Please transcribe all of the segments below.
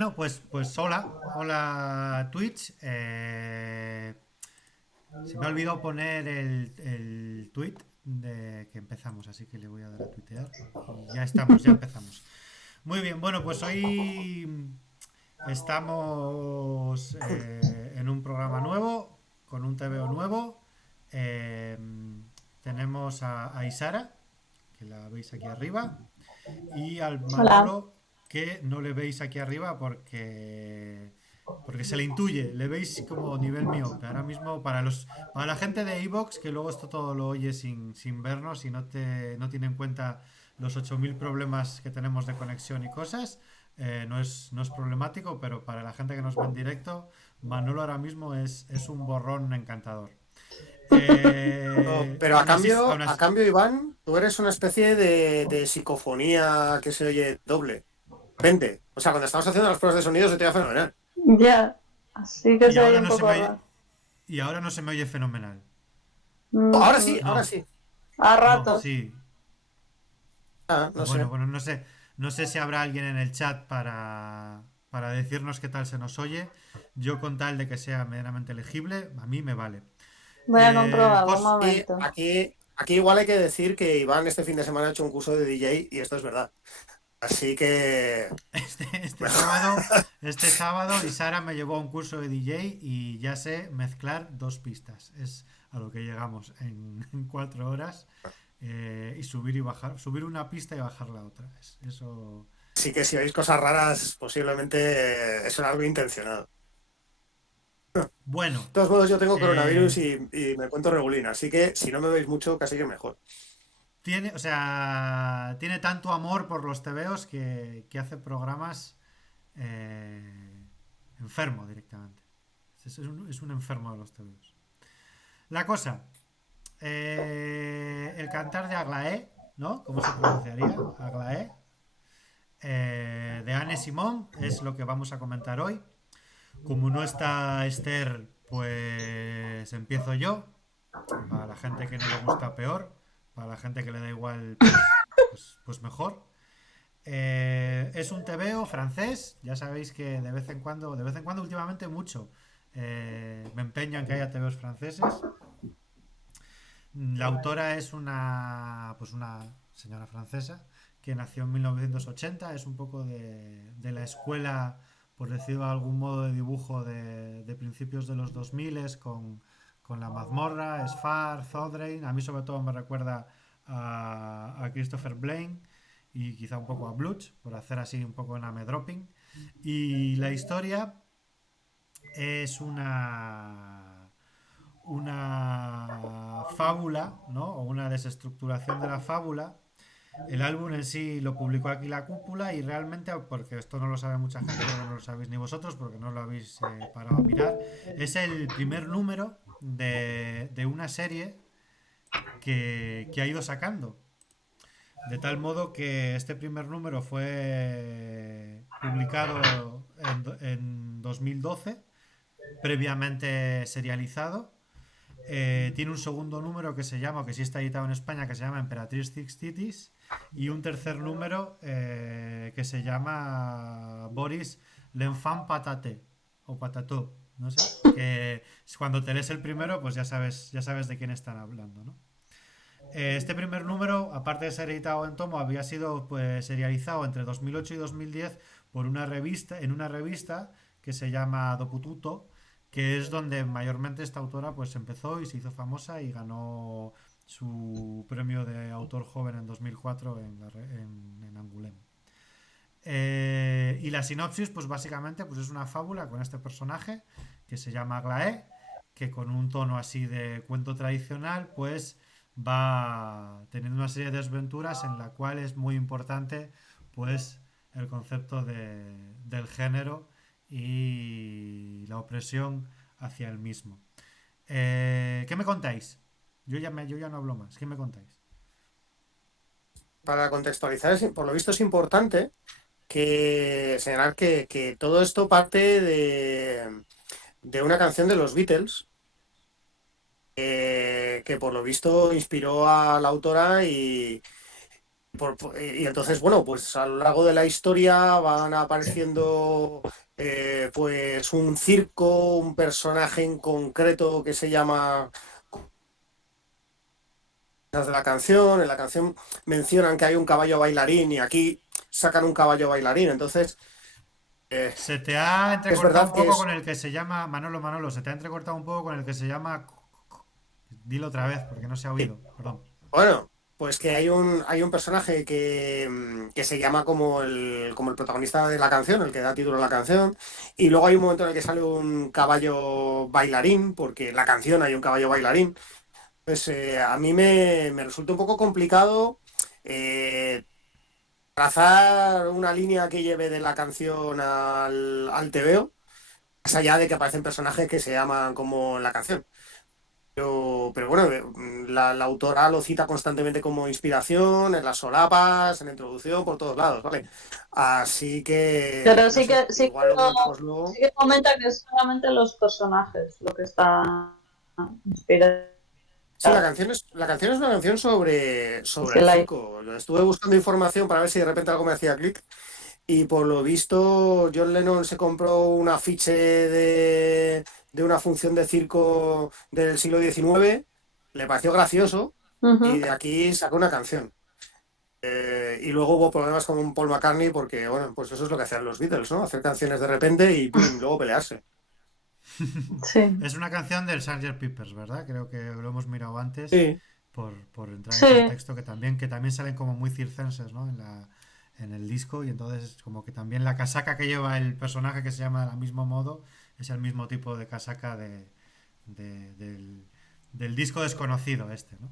No, pues hola, hola Twitch. Se me ha olvidado poner el tweet de que empezamos, así que le voy a dar a tuitear y ya estamos, ya empezamos. Muy bien, bueno, pues hoy estamos en un programa nuevo, con un TVO nuevo. Eh, Tenemos a Isara, que la veis aquí arriba, y al Hola. Manolo, que no le veis aquí arriba porque se le intuye, le veis como nivel miope. Ahora mismo para la gente de Evox, que luego esto todo lo oye sin vernos y no tiene en cuenta los 8000 problemas que tenemos de conexión y cosas, no es problemático, pero para la gente que nos ve en directo, Manolo ahora mismo es un borrón encantador. Pero Aún a así, cambio, Iván, tú eres una especie de psicofonía que se oye doble. Vende. O sea, cuando estamos haciendo las pruebas de sonido se te va fenomenal. Ya, así que y se oye ahora un no se me poco oye, raro. y ahora no se me oye fenomenal. Ahora Ujú. sí, ahora No, sí. A no, ratos. sí. Ah, no Bueno, sé. bueno, no sé si habrá alguien en el chat para decirnos qué tal se nos oye. Yo con tal de que sea medianamente legible, a mí me vale. Voy a comprobarlo un Pues Y momento. aquí igual hay que decir que Iván este fin de semana ha hecho un curso de DJ y esto es verdad. Así que... este, este mejor. sábado, este sábado y Sara me llevó a un curso de DJ y ya sé mezclar dos pistas. Es a lo que llegamos en 4 horas. Y subir y bajar, subir una pista y bajar la otra. Eso. Así que si oís cosas raras, posiblemente es algo intencionado. Bueno, De todos modos, yo tengo coronavirus eh, y me cuento regulín, así que si no me veis mucho, casi que mejor. tiene, o sea, tiene tanto amor por los tebeos que hace programas enfermo directamente. Es un enfermo de los tebeos. La cosa, el cantar de Aglaé, ¿no? ¿Cómo se pronunciaría? Aglaé. De Anne Simón es lo que vamos a comentar hoy. Como no está Esther, pues empiezo yo. Para la gente que no le gusta peor. Para la gente que le da igual, pues mejor. Es un tebeo francés. Ya sabéis que de vez en cuando, últimamente mucho, me empeño en que haya tebeos franceses. La autora es pues una señora francesa que nació en 1980. Es un poco de la escuela, por decirlo de algún modo, de dibujo de principios de los 2000 con la mazmorra, Sfar, Zodrain. A mí sobre todo me recuerda a Christopher Blaine y quizá un poco a Bluch, por hacer así un poco en name dropping. Y la historia es una fábula, ¿no? O una desestructuración de la fábula. El álbum en sí lo publicó aquí la cúpula y realmente, porque esto no lo sabe mucha gente, creo que no lo sabéis ni vosotros porque no lo habéis parado a mirar, es el primer número de una serie que ha ido sacando. De tal modo que este primer número fue publicado en 2012, previamente serializado. Tiene un segundo número que se llama, que sí está editado en España, que se llama Emperatriz Six Cities. Y un tercer número que se llama Boris L'Enfant Patate. O Patató, no sé. Que cuando te lees el primero, pues ya sabes de quién están hablando, ¿no? Este primer número, aparte de ser editado en tomo, había sido pues serializado entre 2008 y 2010 en una revista que se llama Dopututo, que es donde mayormente esta autora pues empezó y se hizo famosa y ganó su premio de autor joven en 2004 en Angoulême. Y la sinopsis, pues básicamente pues es una fábula con este personaje que se llama Aglaé, que con un tono así de cuento tradicional, pues va teniendo una serie de desventuras en la cual es muy importante pues el concepto del género y la opresión hacia el mismo. ¿Qué me contáis? Yo ya no hablo más. ¿Qué me contáis? Para contextualizar, por lo visto es importante que señalar que todo esto parte de una canción de los Beatles, que por lo visto inspiró a la autora Y entonces, bueno, pues a lo largo de la historia van apareciendo pues un circo, un personaje en concreto que se llama de la canción. En la canción mencionan que hay un caballo bailarín y aquí sacan un caballo bailarín. Entonces, eh, Se te ha es entrecortado verdad un que poco es, con el que se llama Manolo, se te ha entrecortado un poco con el que se llama. Dilo otra vez porque no se ha oído, perdón. bueno, pues que hay un personaje que se llama como el protagonista de la canción, el que da título a la canción, y luego hay un momento en el que sale un caballo bailarín, porque en la canción hay un caballo bailarín. Pues a mí me resulta un poco complicado eh, trazar una línea que lleve de la canción al TVO, más allá de que aparecen personajes que se llaman como en la canción. Pero bueno, la autora lo cita constantemente como inspiración, en las solapas, en la introducción, por todos lados, ¿vale? Así que, Pero no sé, sí igual lo comentamos luego. que comenta que es solamente los personajes lo que está inspirado. Sí, la canción es una canción sobre Que el la... circo. Estuve buscando información para ver si de repente algo me hacía clic. Y por lo visto, John Lennon se compró un afiche de una función de circo del siglo XIX, le pareció gracioso y Ujú. de aquí sacó una canción. Y luego hubo problemas con un Paul McCartney porque, bueno, pues eso es lo que hacían los Beatles, ¿no? Hacer canciones de repente y ¡pum! Luego pelearse. Sí, Es una canción del Sgt. Peppers, ¿verdad? Creo que lo hemos mirado antes Sí. por entrar en sí. contexto, que también salen como muy circenses, ¿no? En el disco y entonces como que también la casaca que lleva el personaje que se llama del mismo modo es el mismo tipo de casaca del disco desconocido este, ¿no?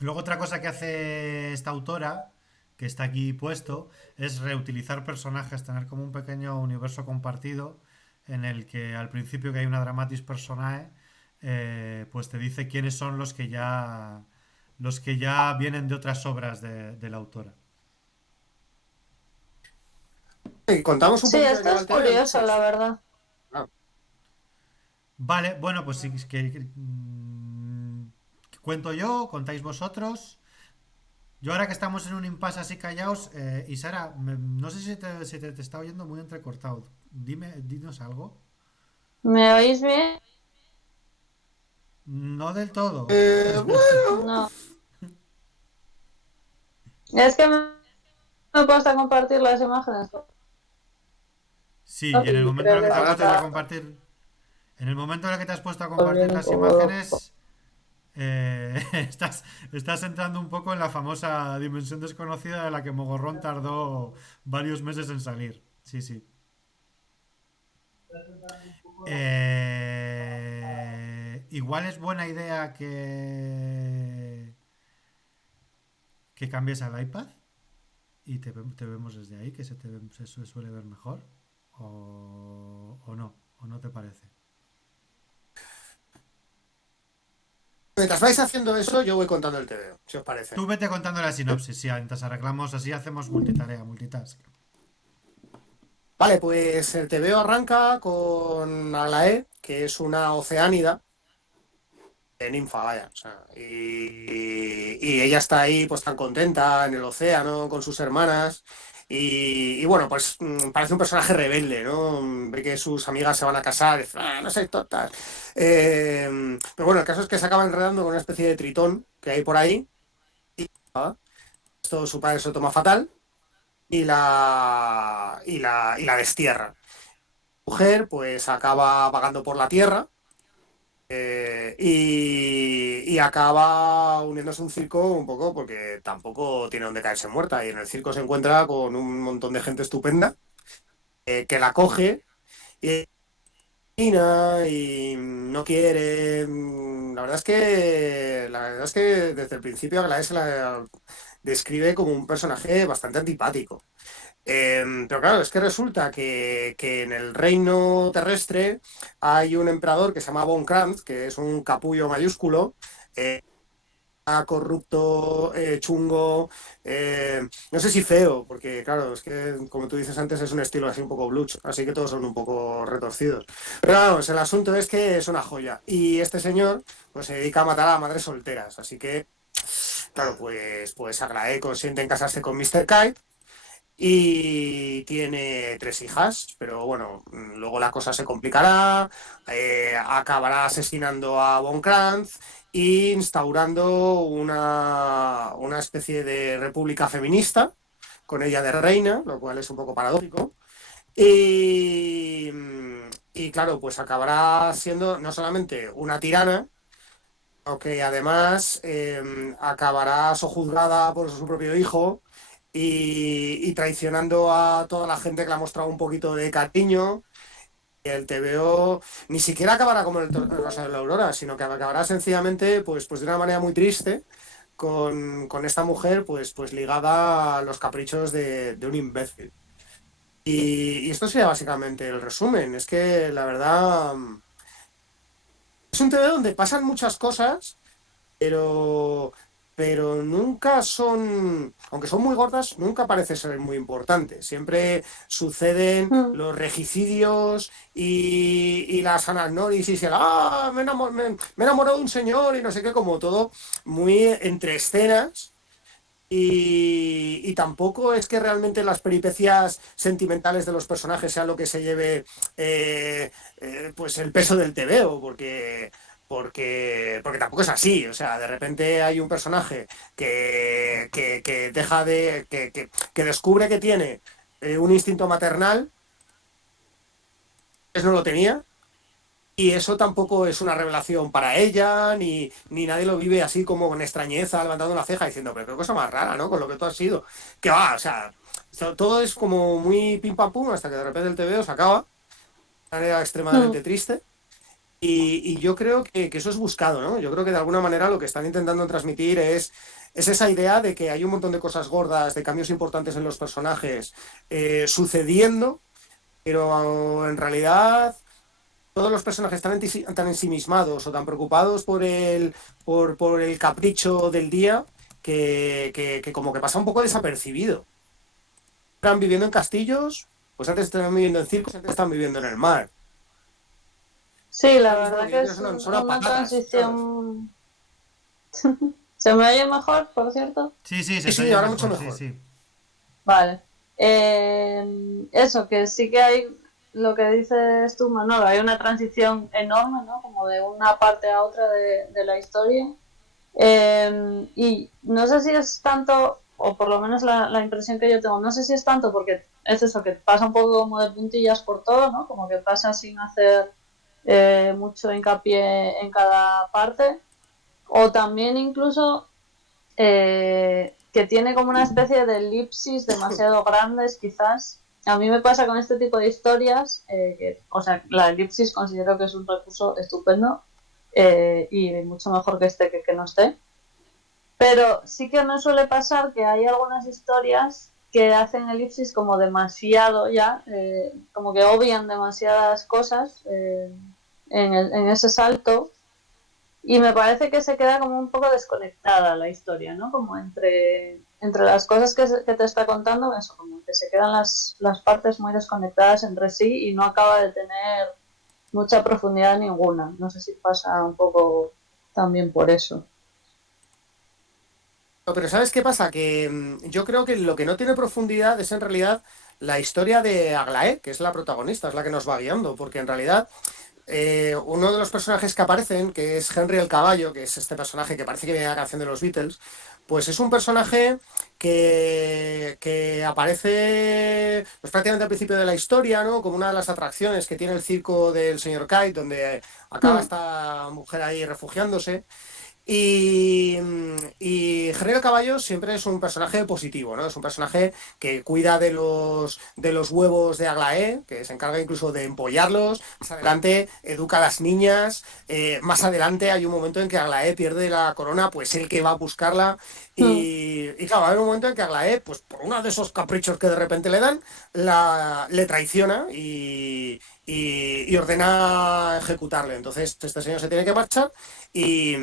Luego otra cosa que hace esta autora, que está aquí puesto, es reutilizar personajes, tener como un pequeño universo compartido en el que al principio que hay una dramatis personae, pues te dice quiénes son los que ya vienen de otras obras de la autora. Y contamos un Sí, poquito de esto qué va es el TV, curioso, la entonces. verdad. Ah, Vale, bueno, pues si cuento yo, contáis vosotros. Yo ahora que estamos en un impasse así callaos, y Sara, no sé si te está oyendo muy entrecortado. Dinos algo. ¿Me oís bien? No del todo. bueno, No. Es que me he puesto a compartir las imágenes Sí, y en el y momento en creo el que que te se has ahora puesto a está compartir, en el momento en el que te has puesto a compartir volviendo un las poco loco. imágenes, estás entrando un poco en la famosa dimensión desconocida de la que Mogorrón tardó varios meses en salir. Sí, sí. Igual es buena idea que cambies al iPad y te vemos desde ahí, que se suele ver mejor. O no te parece. mientras vais haciendo eso, yo voy contando el TV, si os parece. Tú vete contando la sinopsis, sí, mientras arreglamos así, hacemos multitarea, multitask. Vale, pues el TVO arranca con Aglaé, que es una oceánida de ninfa, vaya. O sea, y ella está ahí, pues tan contenta en el océano con sus hermanas. Y bueno, pues parece un personaje rebelde, ¿no? Ve que sus amigas se van a casar, y dice, "Ah, no sois tontas". Pero bueno, el caso es que se acaba enredando con una especie de tritón que hay por ahí. ¿Ah? Esto su padre se lo toma fatal y la destierra. Mujer, pues acaba vagando por la tierra y acaba uniéndose a un circo un poco porque tampoco tiene donde caerse muerta. Y en el circo se encuentra con un montón de gente estupenda que la coge y no quiere. La verdad es que desde el principio Aglaé se la describe como un personaje bastante antipático. Pero claro, es que resulta que en el reino terrestre hay un emperador que se llama Von Kranz, que es un capullo mayúsculo, corrupto, chungo, no sé si feo, porque claro, es que como tú dices antes es un estilo así un poco blues, así que todos son un poco retorcidos. Pero vamos, el asunto es que es una joya. Y este señor pues se dedica a matar a madres solteras, así que claro, pues Aglaé consiente en casarse con Mr. Kite y tiene 3 hijas, pero bueno, luego la cosa se complicará, acabará asesinando a Von Kranz e instaurando una especie de república feminista con ella de reina, lo cual es un poco paradójico. Y, y claro, pues acabará siendo no solamente una tirana, aunque además acabará sojuzgada por su propio hijo y traicionando a toda la gente que le ha mostrado un poquito de cariño. El TVO ni siquiera acabará como el Rosa de la Aurora, sino que acabará sencillamente pues de una manera muy triste con esta mujer pues ligada a los caprichos de un imbécil. Y esto sería básicamente el resumen. Es que la verdad es un TV donde pasan muchas cosas, pero, pero nunca son, aunque son muy gordas, nunca parece ser muy importante. Siempre suceden Mm. los regicidios y las anagnórisis y el, me he enamorado de un señor y no sé qué, como todo muy entre escenas. Y tampoco es que realmente las peripecias sentimentales de los personajes sean lo que se lleve pues el peso del tebeo, porque tampoco es así. O sea, de repente hay un personaje que deja que descubre que tiene un instinto maternal, que no lo tenía, y eso tampoco es una revelación para ella, ni nadie lo vive así como con extrañeza, levantando la ceja, diciendo, pero qué cosa más rara, ¿no? Con lo que tú has sido. Que va, o sea, todo es como muy pim pam pum hasta que de repente el TVO se acaba de manera Mm. extremadamente triste. Y yo creo que eso es buscado, ¿no? Yo creo que de alguna manera lo que están intentando transmitir es esa idea de que hay un montón de cosas gordas, de cambios importantes en los personajes sucediendo, pero en realidad todos los personajes tan ensimismados o tan preocupados por el capricho del día que como que pasa un poco desapercibido. Están viviendo en castillos, pues antes estaban viviendo en circos, antes estaban viviendo en el mar. Sí, la Ahora mismo lo verdad que que viven es son a una patatas, ¿sabes? transición. ¿Se me oye mejor, por cierto? Sí, sí, se Sí, te sí, oye ahora mucho mejor, sí, mejor. sí. Vale. Eso, que sí que hay lo que dices tú, Manolo, hay una transición enorme, ¿no? Como de una parte a otra de la historia. Y no sé si es tanto, o por lo menos la impresión que yo tengo, no sé si es tanto porque es eso, que pasa un poco como de puntillas por todo, ¿no? Como que pasa sin hacer mucho hincapié en cada parte, o también incluso que tiene como una especie de elipsis demasiado grandes, quizás. A mí me pasa con este tipo de historias, o sea, la elipsis considero que es un recurso estupendo y mucho mejor que esté que no esté. Pero sí que me suele pasar que hay algunas historias que hacen elipsis como demasiado ya, como que obvian demasiadas cosas en ese salto y me parece que se queda como un poco desconectada la historia, ¿no? Como entre las cosas que te está contando, eso, como que se quedan las partes muy desconectadas entre sí y no acaba de tener mucha profundidad ninguna. No sé si pasa un poco también por eso. No, pero ¿sabes qué pasa? Que yo creo que lo que no tiene profundidad es en realidad la historia de Aglaé, que es la protagonista, es la que nos va guiando, porque en realidad uno de los personajes que aparecen, que es Henry el Caballo, que es este personaje que parece que viene de la canción de los Beatles, pues es un personaje que aparece pues, prácticamente al principio de la historia, ¿no? Como una de las atracciones que tiene el circo del señor Kite, donde acaba Hmm. esta mujer ahí refugiándose. Y Henry Caballo siempre es un personaje positivo, ¿no? Es un personaje que cuida de los huevos de Aglaé, que se encarga incluso de empollarlos. Más adelante educa a las niñas. Más adelante hay un momento en que Aglaé pierde la corona, pues él que va a buscarla. Hmm. Y claro, hay un momento en que Aglaé, pues por uno de esos caprichos que de repente le dan, le traiciona y ordena ejecutarle. Entonces este señor se tiene que marchar y,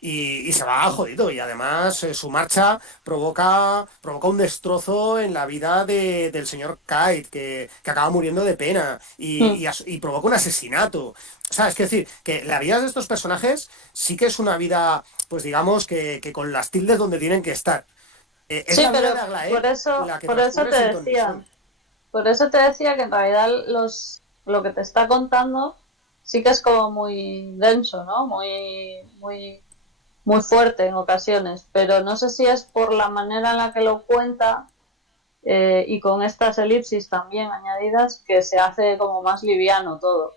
y se va jodido. Y además su marcha provoca un destrozo en la vida del señor Kite, que acaba muriendo de pena Hmm. y provoca un asesinato. O sea, es que decir, que la vida de estos personajes sí que es una vida pues digamos que con las tildes donde tienen que estar. Es Sí, la vida pero de Aglaé por eso, la que por eso transcurre te sin ton ni decía, son. por eso te decía que en realidad lo que te está contando sí que es como muy denso, ¿no? Muy fuerte en ocasiones, pero no sé si es por la manera en la que lo cuenta y con estas elipsis también añadidas que se hace como más liviano todo.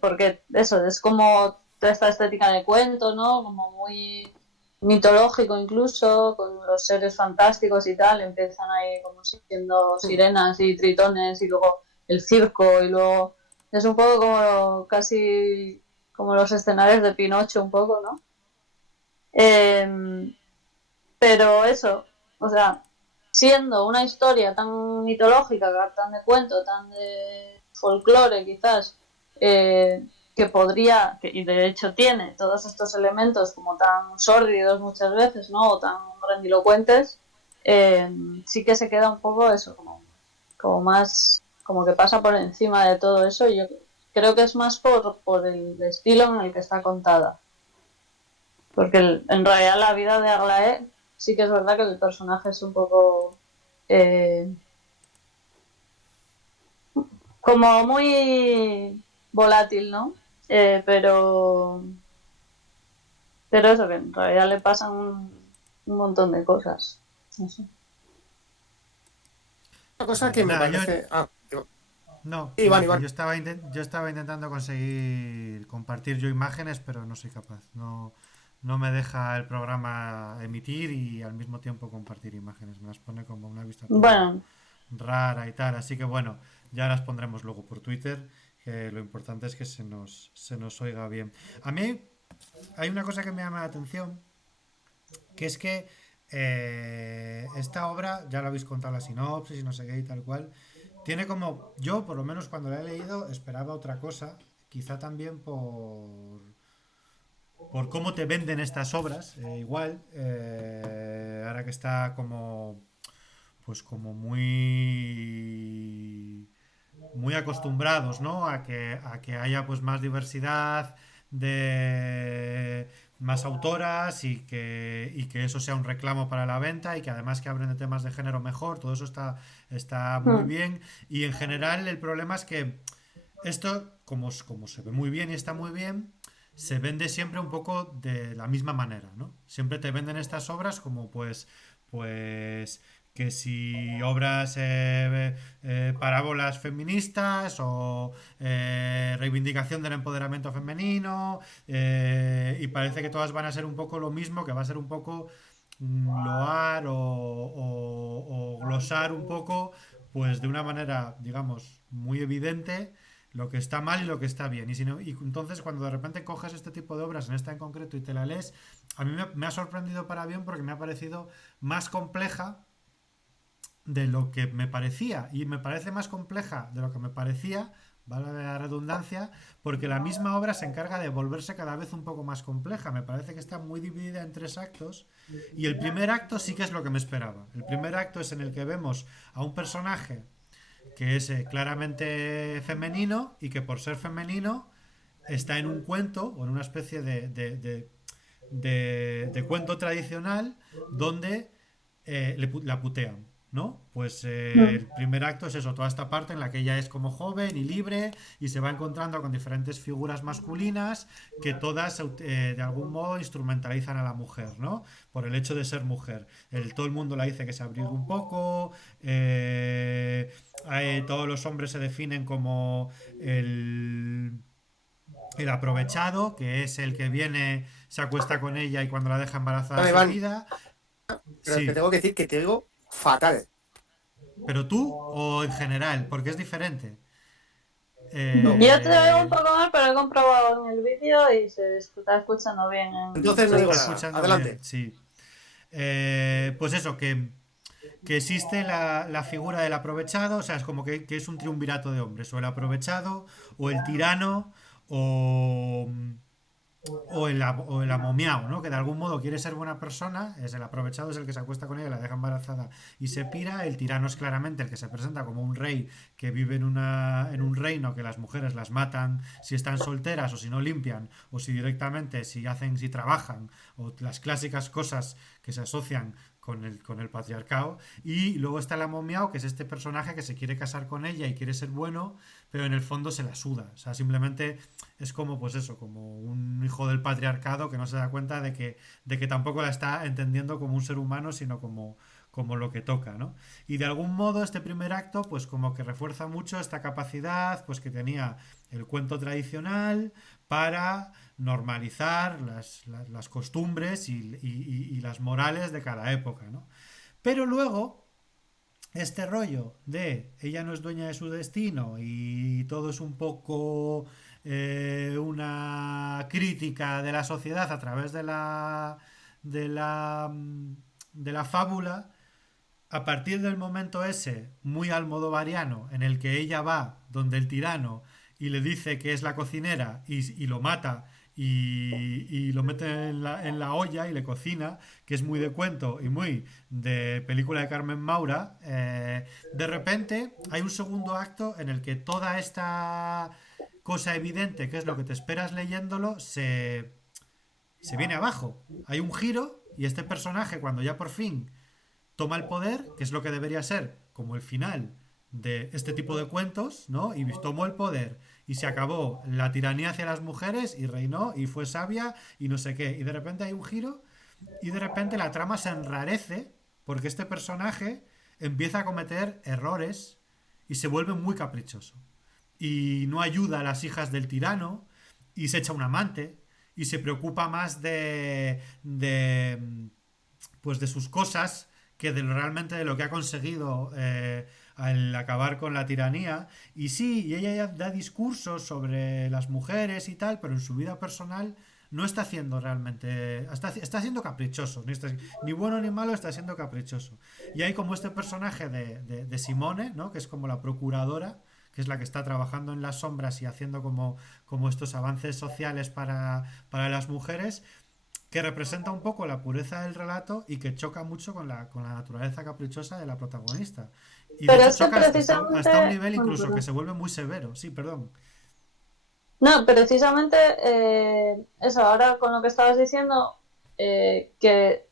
Porque eso, es como toda esta estética de cuento, ¿no? Como muy mitológico incluso, con los seres fantásticos y tal, empiezan ahí como siendo sirenas y tritones y luego el circo y luego es un poco como casi como los escenarios de Pinocho un poco, ¿no? Eh, pero eso, o sea, siendo una historia tan mitológica, tan de cuento, tan de folclore quizás, que podría, y de hecho tiene todos estos elementos como tan sórdidos muchas veces, ¿no? O tan grandilocuentes, eh, sí que se queda un poco eso, como más, como que pasa por encima de todo eso y yo creo que es más por el estilo en el que está contada. Porque en realidad la vida de Aglaé sí que es verdad que el personaje es un poco eh, como muy volátil, ¿no? Pero eso que en realidad le pasan un montón de cosas. No sé. Una cosa que Vale, me nada, parece... no, Iván, nada, que Iván. yo estaba intentando conseguir compartir yo imágenes, pero no soy capaz. No, no me deja el programa emitir y al mismo tiempo compartir imágenes. Me las pone como una vista toda Bueno, rara y tal. Así que bueno, ya las pondremos luego por Twitter. Que lo importante es que se nos oiga bien. A mí hay una cosa que me llama la atención, que es que esta obra, ya lo habéis contado la sinopsis y no sé qué y tal cual, tiene como, yo por lo menos cuando la he leído esperaba otra cosa, quizá también por cómo te venden estas obras, igual, ahora que está como, pues como muy acostumbrados, ¿no? A que haya pues más diversidad de más autoras y que eso sea un reclamo para la venta y que además que hablen de temas de género mejor, todo eso está muy hmm, bien y en general el problema es que esto, como se ve muy bien y está muy bien, se vende siempre un poco de la misma manera, ¿no? Siempre te venden estas obras como pues que si obras parábolas feministas o reivindicación del empoderamiento femenino y parece que todas van a ser un poco lo mismo, que va a ser un poco loar o glosar un poco pues de una manera digamos muy evidente lo que está mal y lo que está bien. Y entonces cuando de repente coges este tipo de obras, en esta en concreto, y te la lees, a mí me ha sorprendido para bien porque me ha parecido más compleja de lo que me parecía. Y me parece más compleja de lo que me parecía, vale la redundancia, porque la misma obra se encarga de volverse cada vez un poco más compleja. Me parece que está muy dividida en tres actos. Y el primer acto sí que es lo que me esperaba. El primer acto es en el que vemos a un personaje que es claramente femenino y que por ser femenino está en un cuento o en una especie de cuento tradicional donde la putean, ¿no? Pues hmm. el primer acto es eso, toda esta parte en la que ella es como joven y libre y se va encontrando con diferentes figuras masculinas que todas de algún modo instrumentalizan a la mujer, ¿no? Por el hecho de ser mujer. Todo el mundo la dice que se abrigue un poco, todos los hombres se definen como el aprovechado, que es el que viene, se acuesta con ella y cuando la deja embarazada Bueno, se Iván, pida. pero te Sí. tengo que decir que te digo fatal. ¿Pero tú o en general? Porque es diferente. No. Yo te oigo un Eh, poco mal, pero he comprobado en el vídeo y se está escuchando bien en Entonces no se digo está Twitch. nada. escuchando bien, Adelante. sí. Pues eso, que existe la figura del aprovechado, o sea, es como que es un triunvirato de hombres, o el aprovechado, o el tirano, o, o el amomiao, ¿no? Que de algún modo quiere ser buena persona, es el aprovechado, es el que se acuesta con ella, la deja embarazada y se pira. El tirano es claramente el que se presenta como un rey que vive en un reino que las mujeres las matan si están solteras o si no limpian o si directamente si trabajan o las clásicas cosas que se asocian con el patriarcado. Y luego está el amomiao, que es este personaje que se quiere casar con ella y quiere ser bueno, pero en el fondo se la suda. O sea, simplemente es como, pues eso, como un hijo del patriarcado que no se da cuenta de que tampoco la está entendiendo como un ser humano, sino como lo que toca, ¿no? Y de algún modo este primer acto, pues como que refuerza mucho esta capacidad, pues que tenía el cuento tradicional para normalizar las costumbres y las morales de cada época, ¿no? Pero luego este rollo de ella no es dueña de su destino y todo es un poco una crítica de la sociedad a través de la, de la fábula. A partir del momento ese, muy almodovariano, en el que ella va donde el tirano y le dice que es la cocinera y lo mata y lo mete en la olla y le cocina, que es muy de cuento y muy de película de Carmen Maura, de repente hay un segundo acto en el que toda esta cosa evidente, que es lo que te esperas leyéndolo, se viene abajo. Hay un giro y este personaje, cuando ya por fin toma el poder, que es lo que debería ser como el final de este tipo de cuentos, ¿no? Y tomó el poder y se acabó la tiranía hacia las mujeres y reinó y fue sabia y no sé qué. Y de repente hay un giro y de repente la trama se enrarece porque este personaje empieza a cometer errores y se vuelve muy caprichoso. Y no ayuda a las hijas del tirano y se echa un amante y se preocupa más pues de sus cosas que realmente de lo que ha conseguido al acabar con la tiranía. Y sí, y ella ya da discursos sobre las mujeres y tal, pero en su vida personal no está haciendo realmente. Está siendo caprichoso. Ni bueno ni malo, está siendo caprichoso. Y hay como este personaje de Simone, ¿no? Que es como la procuradora, que es la que está trabajando en las sombras y haciendo como estos avances sociales para las mujeres, que representa un poco la pureza del relato y que choca mucho con la naturaleza caprichosa de la protagonista. Y de Pero hecho es que choca hasta un precisamente, nivel bueno, incluso que perdón. se vuelve muy severo. Sí, perdón. No, precisamente eso, ahora con lo que estabas diciendo, que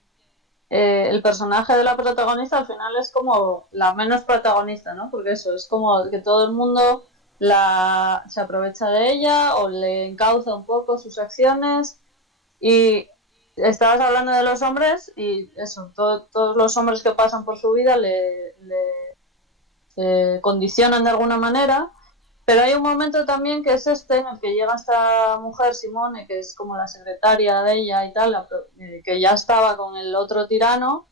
el personaje de la protagonista al final es como la menos protagonista, ¿no? Porque eso, es como que todo el mundo se aprovecha de ella o le encauza un poco sus acciones. Y estabas hablando de los hombres y eso, todos los hombres que pasan por su vida le condicionan de alguna manera, pero hay un momento también que es este en el que llega esta mujer, Simone, que es como la secretaria de ella y tal, que ya estaba con el otro tirano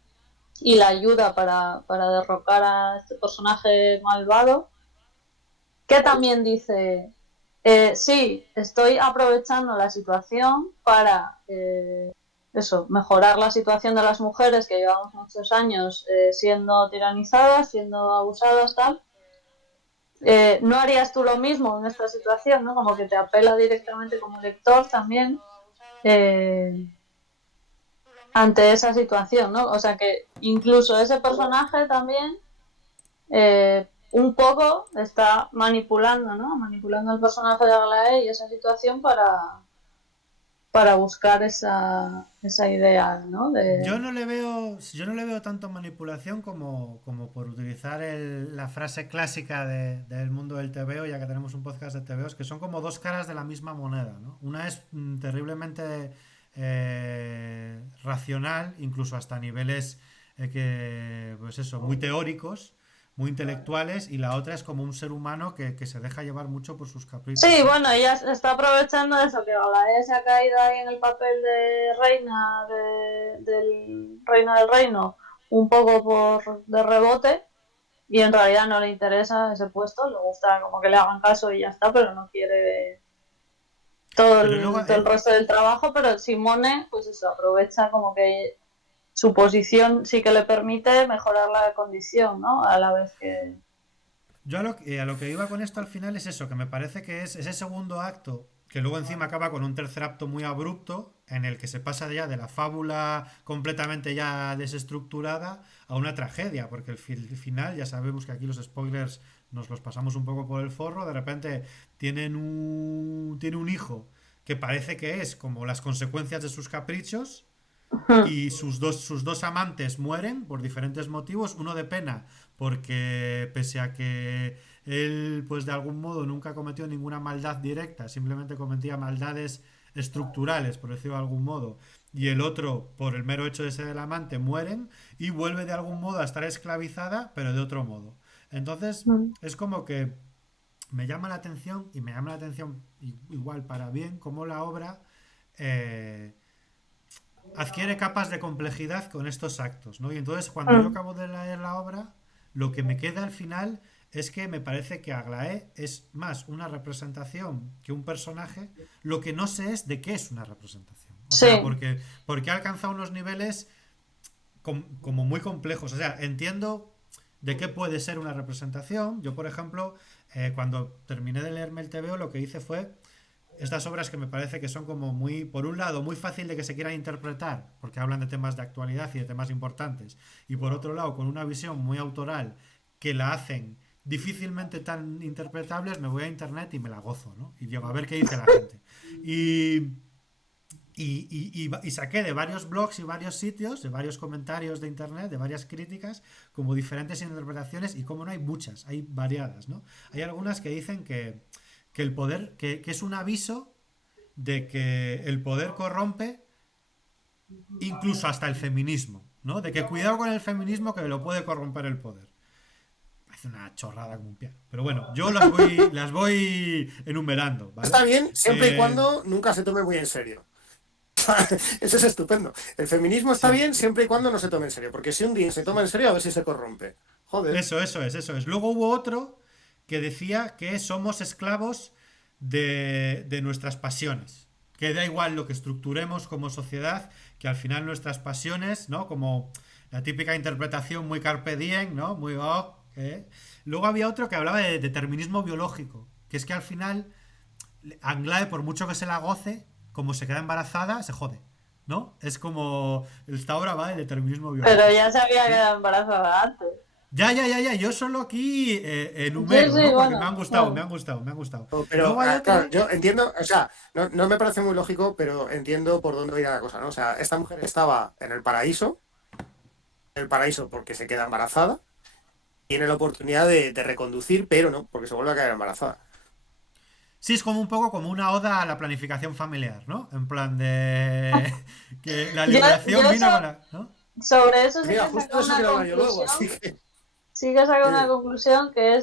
y la ayuda para derrocar a este personaje malvado, que también dice, sí, estoy aprovechando la situación para eso, mejorar la situación de las mujeres que llevamos muchos años siendo tiranizadas, siendo abusadas, tal. ¿No harías tú lo mismo en esta situación, ¿no? Como que te apela directamente como lector también eh, ante esa situación, ¿no? O sea que incluso ese personaje también un poco está manipulando, ¿no? Manipulando el personaje de Aglaé y esa situación para buscar esa idea, ¿no? Yo no le veo tanto manipulación como por utilizar la frase clásica del mundo del TVO, ya que tenemos un podcast de TVOs, que son como dos caras de la misma moneda, ¿no? Una es terriblemente racional, incluso hasta niveles pues eso, muy teóricos, muy intelectuales, y la otra es como un ser humano que se deja llevar mucho por sus caprichos, Sí, ¿no? bueno, ella está aprovechando eso, que Aglaé se ha caído ahí en el papel de reina del reino del reino, un poco de rebote, y en realidad no le interesa ese puesto, le gusta como que le hagan caso y ya está, pero no quiere Pero luego, todo el resto del trabajo, pero Simone, pues eso, aprovecha como que su posición sí que le permite mejorar la condición, ¿no? A la vez que... yo a lo que iba con esto al final es eso, que me parece que es ese segundo acto que luego encima acaba con un tercer acto muy abrupto en el que se pasa ya de la fábula completamente ya desestructurada a una tragedia, porque el final, ya sabemos que aquí los spoilers nos los pasamos un poco por el forro, de repente tiene un hijo que parece que es como las consecuencias de sus caprichos y sus dos amantes mueren por diferentes motivos, uno de pena porque pese a que él pues de algún modo nunca cometió ninguna maldad directa, simplemente cometía maldades estructurales, por decirlo de algún modo, y el otro por el mero hecho de ser el amante mueren y vuelve de algún modo a estar esclavizada, pero de otro modo. Entonces Mm. es como que me llama la atención y me llama la atención igual para bien cómo la obra eh, adquiere capas de complejidad con estos actos, ¿no? Y entonces cuando yo Mm. acabo de leer la obra, lo que me queda al final es que me parece que Aglaé es más una representación que un personaje. Lo que no sé es de qué es una representación. O sea, Sí. porque ha alcanzado unos niveles como muy complejos. O sea, entiendo de qué puede ser una representación. Yo, por ejemplo, cuando terminé de leerme el TVO, lo que hice fue estas obras que me parece que son como muy, por un lado, muy fácil de que se quieran interpretar, porque hablan de temas de actualidad y de temas importantes, y por otro lado, con una visión muy autoral que la hacen difícilmente tan interpretables, me voy a internet y me la gozo, ¿no? Y digo, a ver qué dice la gente. Y, y saqué de varios blogs y varios sitios, de varios comentarios de internet, de varias críticas, como diferentes interpretaciones, y como no hay muchas, hay variadas, ¿no? Hay algunas que dicen que el poder, que es un aviso de que el poder corrompe incluso hasta el feminismo, ¿no? De que cuidado con el feminismo que lo puede corromper el poder. Hace una chorrada como un piano. Pero bueno, yo las voy enumerando, ¿vale? Está bien siempre y Eh, cuando nunca se tome muy en serio. Eso es estupendo. El feminismo está sí, bien siempre y cuando no se tome en serio, porque si un día se toma en serio, a ver si se corrompe. Joder. eso es. Luego hubo otro que decía que somos esclavos de nuestras pasiones. Que da igual lo que estructuremos como sociedad, que al final nuestras pasiones, ¿no? Como la típica interpretación muy carpe diem, ¿no? Muy... Luego había otro que hablaba de determinismo biológico, que es que al final Anglae, por mucho que se la goce, como se queda embarazada, se jode, ¿no? Es como... Esta obra va de determinismo Pero biológico. ya se había Y quedado embarazada antes. ya. Yo solo aquí Sí, enumero, sí, ¿no? Porque me bueno, han gustado, me claro. han gustado, me han gustado. Pero, Luego hay claro, otro. yo entiendo, o sea, no me parece muy lógico, pero entiendo por dónde irá la cosa, ¿no? O sea, esta mujer estaba en el paraíso porque se queda embarazada, tiene la oportunidad de reconducir, pero no, porque se vuelve a quedar embarazada. Sí, es como un poco como una oda a la planificación familiar, ¿no? En plan de. Que la Yo, liberación yo vino con la. ¿No? sobre eso Y sí mira, que justo saco de eso una quiero hablar yo luego, así conclusión. que... Sí que saco una dime. conclusión que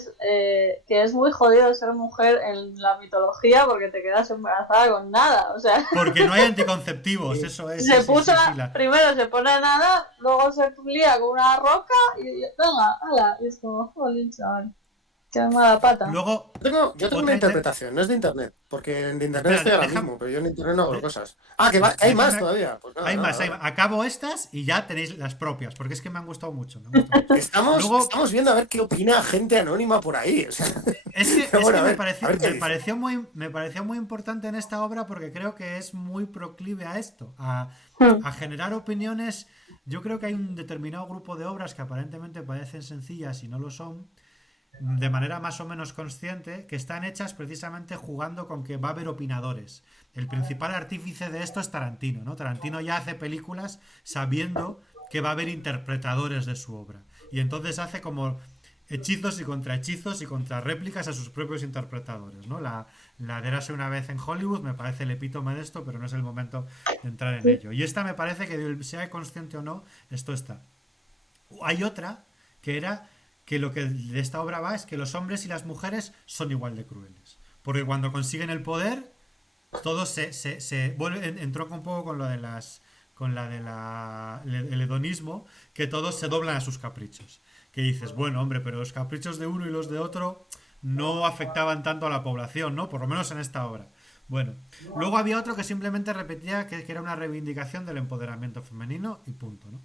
es muy jodido ser mujer en la mitología porque te quedas embarazada con nada. O sea, Porque no hay anticonceptivos, Sí. eso es, sí, se sí, puso, sí, sí. primero se pone nada, luego se lía con una roca y venga, hala. Y es como, jolín, chaval, qué mala pata. Luego, Yo tengo una otra. interpretación, no es de internet, porque de internet Espera, estoy ahora déjame. mismo, pero yo en internet no hago cosas. Ah, que hay más Déjame. todavía. Pues nada, Hay nada, más, hay más. dale. Acabo estas y ya tenéis las propias, porque es que me han gustado mucho, me han gustado mucho. Estamos, Luego, estamos viendo a ver qué opina gente anónima por ahí. O sea, pero es bueno, que a ver qué dice. me pareció muy importante en esta obra porque creo que es muy proclive a esto, Hmm. a generar opiniones. Yo creo que hay un determinado grupo de obras que aparentemente parecen sencillas y no lo son, de manera más o menos consciente, que están hechas precisamente jugando con que va a haber opinadores. El principal artífice de esto es Tarantino, ¿no? Tarantino ya hace películas sabiendo que va a haber interpretadores de su obra. Y entonces hace como hechizos y contra réplicas a sus propios interpretadores, ¿no? La de Érase una vez en Hollywood me parece el epítome de esto, pero no es el momento de entrar en ello. Y esta me parece que, sea consciente o no, esto está. Hay otra que era que lo que de esta obra va es que los hombres y las mujeres son igual de crueles. Porque cuando consiguen el poder, todos se vuelve, entró un poco con lo de las con la de el hedonismo, que todos se doblan a sus caprichos. Que dices, bueno, hombre, pero los caprichos de uno y los de otro no afectaban tanto a la población, ¿no? Por lo menos en esta obra. Bueno, luego había otro que simplemente repetía que era una reivindicación del empoderamiento femenino y punto, ¿no?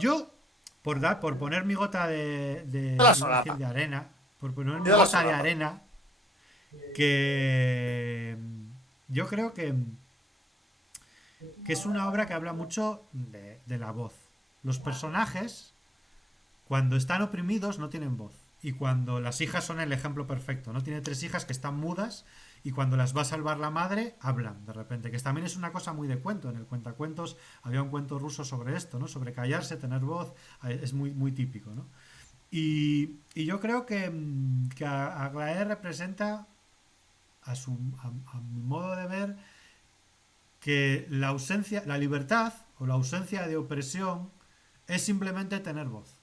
Yo, por poner mi gota De la iba a decir solapa. de arena, por poner mi De la gota de solapa. arena, que yo creo que es una obra que habla mucho de la voz. Los personajes, cuando están oprimidos, no tienen voz. Y cuando las hijas son el ejemplo perfecto, ¿no? Tiene tres hijas que están mudas y cuando las va a salvar la madre, hablan de repente. Que también es una cosa muy de cuento. En el cuentacuentos había un cuento ruso sobre esto, ¿no? Sobre callarse, tener voz. Es muy, muy típico, ¿no? Y yo creo que Aglaé representa, a mi modo de ver, que la ausencia, la libertad o la ausencia de opresión es simplemente tener voz.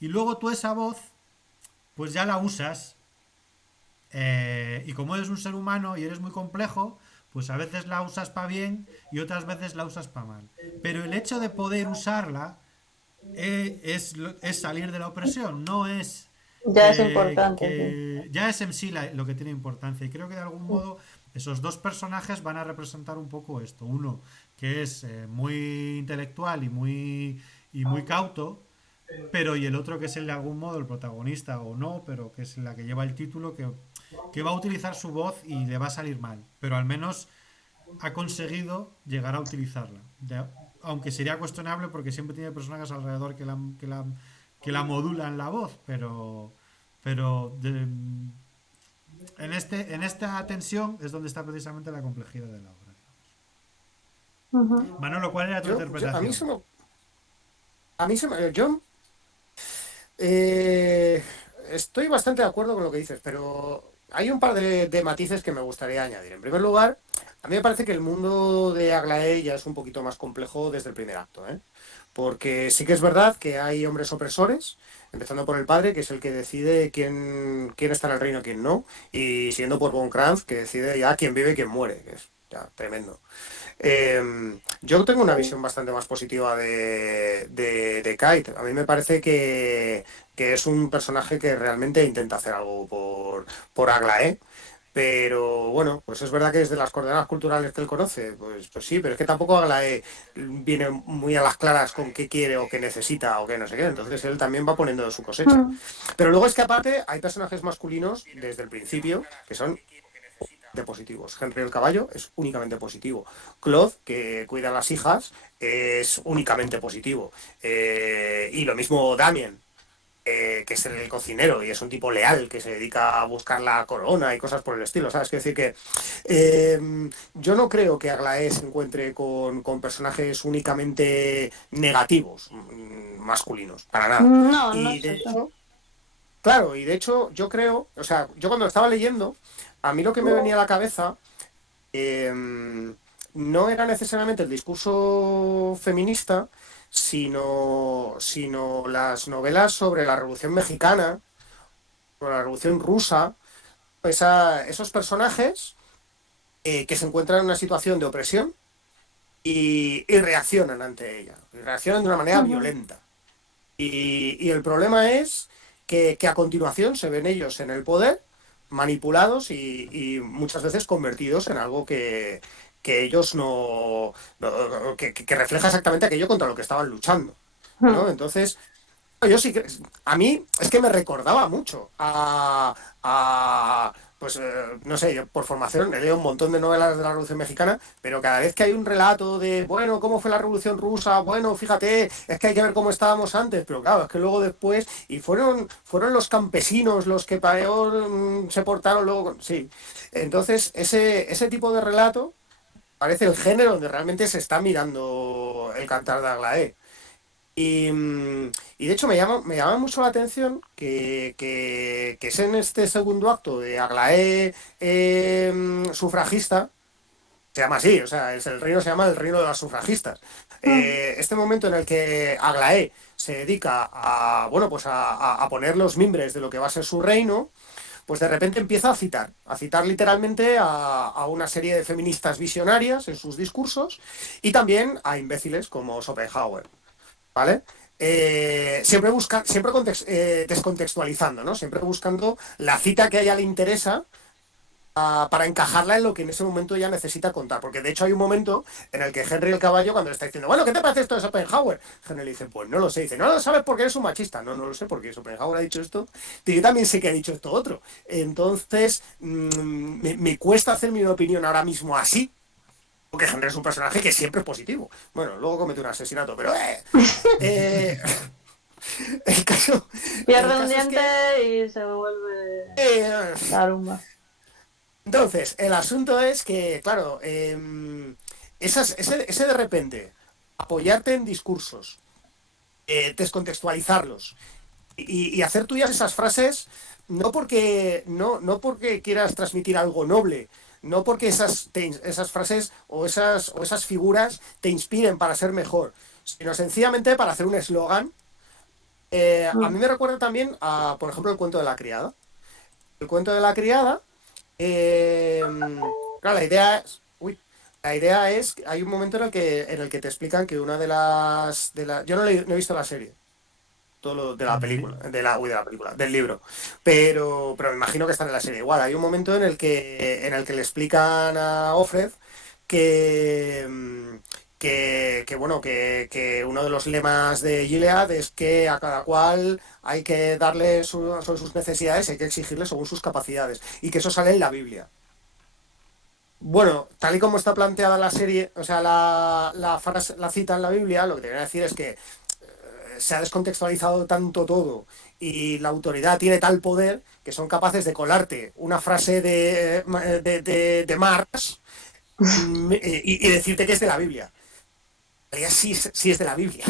Y luego tú esa voz, pues ya la usas. Y como eres un ser humano y eres muy complejo, pues a veces la usas para bien y otras veces la usas para mal. Pero el hecho de poder usarla es salir de la opresión, no es Ya es importante, sí. que ya es en sí lo que tiene importancia. Y creo que de algún modo esos dos personajes van a representar un poco esto. Uno que es muy intelectual y muy cauto, pero y el otro que es el de algún modo el protagonista o no, pero que es la que lleva el título, que va a utilizar su voz y le va a salir mal. Pero al menos ha conseguido llegar a utilizarla. Aunque sería cuestionable porque siempre tiene personajes alrededor que la modulan la voz, pero en esta tensión es donde está precisamente la complejidad de la obra. Ujú. Manolo, ¿cuál era tu A mí interpretación? yo eh, estoy bastante de acuerdo con lo que dices, pero hay un par de matices que me gustaría añadir. En primer lugar, a mí me parece que el mundo de Aglaé ya es un poquito más complejo desde el primer acto, ¿eh? Porque sí que es verdad que hay hombres opresores, empezando por el padre, que es el que decide quién está en el reino y quién no, y siendo por Von Kranz, que decide ya quién vive y quién muere, que es ya tremendo. Yo tengo una visión bastante más positiva de Kite. A mí me parece que es un personaje que realmente intenta hacer algo por Aglaé. Pero bueno, pues es verdad que desde las coordenadas culturales que él conoce, pues sí, pero es que tampoco Aglaé viene muy a las claras con qué quiere o qué necesita o qué no sé qué. Entonces él también va poniendo de su cosecha. Mm. Pero luego es que aparte hay personajes masculinos desde el principio que son de positivos. Henry el caballo es únicamente positivo. Claude, que cuida a las hijas, es únicamente positivo. Y lo mismo Damien, que es el cocinero y es un tipo leal que se dedica a buscar la corona y cosas por el estilo, ¿sabes? Es decir, que yo no creo que Aglaé se encuentre con personajes únicamente negativos, masculinos, para nada. No, no Y es de eso. hecho, claro, y de hecho yo creo, o sea, yo cuando estaba leyendo, a mí lo que me venía a la cabeza eh, no era necesariamente el discurso feminista, sino las novelas sobre la Revolución Mexicana, sobre la Revolución Rusa, esos personajes que se encuentran en una situación de opresión y reaccionan ante ella, y reaccionan de una manera Ujú. violenta. Y el problema es que a continuación se ven ellos en el poder, manipulados y muchas veces convertidos en algo que ellos que refleja exactamente aquello contra lo que estaban luchando, ¿no? Mm. Entonces, yo sí que, a mí es que me recordaba mucho pues no sé, yo por formación he leído un montón de novelas de la Revolución Mexicana, pero cada vez que hay un relato de, bueno, ¿cómo fue la Revolución Rusa? Bueno, fíjate, es que hay que ver cómo estábamos antes, pero claro, es que luego después, y fueron los campesinos los que peor se portaron luego, sí. Entonces, ese tipo de relato parece el género donde realmente se está mirando el cantar de Aglaé. Y de hecho me llama mucho la atención que es en este segundo acto de Aglaé sufragista, se llama así, o sea, el reino se llama el reino de las sufragistas. Mm. Este momento en el que Aglaé se dedica bueno, pues a poner los mimbres de lo que va a ser su reino, pues de repente empieza a citar literalmente a una serie de feministas visionarias en sus discursos y también a imbéciles como Schopenhauer. ¿Vale? Siempre descontextualizando, ¿no? Siempre buscando la cita que a ella le interesa para encajarla en lo que en ese momento ella necesita contar. Porque de hecho hay un momento en el que Henry el caballo, cuando le está diciendo, bueno, ¿qué te parece esto de Schopenhauer? Henry le dice, pues no lo sé. Dice, no lo sabes porque eres un machista. No, no lo sé porque Schopenhauer ha dicho esto. Yo también sé que ha dicho esto otro. Entonces, me cuesta hacerme una opinión ahora mismo así. Porque Henry es un personaje que siempre es positivo. Bueno, luego comete un asesinato, pero eh, el caso, el Pierde un caso es diente que y se vuelve eh, tarumba. entonces, el asunto es que, claro, ese de repente, apoyarte en discursos, descontextualizarlos y hacer tuyas esas frases, no porque quieras transmitir algo noble, no porque esas frases o esas figuras te inspiren para ser mejor, sino sencillamente para hacer un eslogan. A mí Mm. me recuerda también a, por ejemplo, el cuento de la criada. El cuento de la criada. Eh, claro, la idea es, hay un momento en el que te explican que una yo no he visto la serie, todo lo de la El película, li- del libro, pero me imagino que está en la serie. Igual, hay un momento en el que le explican a Offred que, bueno, que uno de los lemas de Gilead es que a cada cual hay que darle son sus necesidades, hay que exigirle según sus capacidades, y que eso sale en la Biblia. Bueno, tal y como está planteada la serie, o sea, la cita en la Biblia, lo que te voy a decir es que se ha descontextualizado tanto todo y la autoridad tiene tal poder que son capaces de colarte una frase de Marx, y decirte que es de la Biblia. En realidad sí es de la Biblia.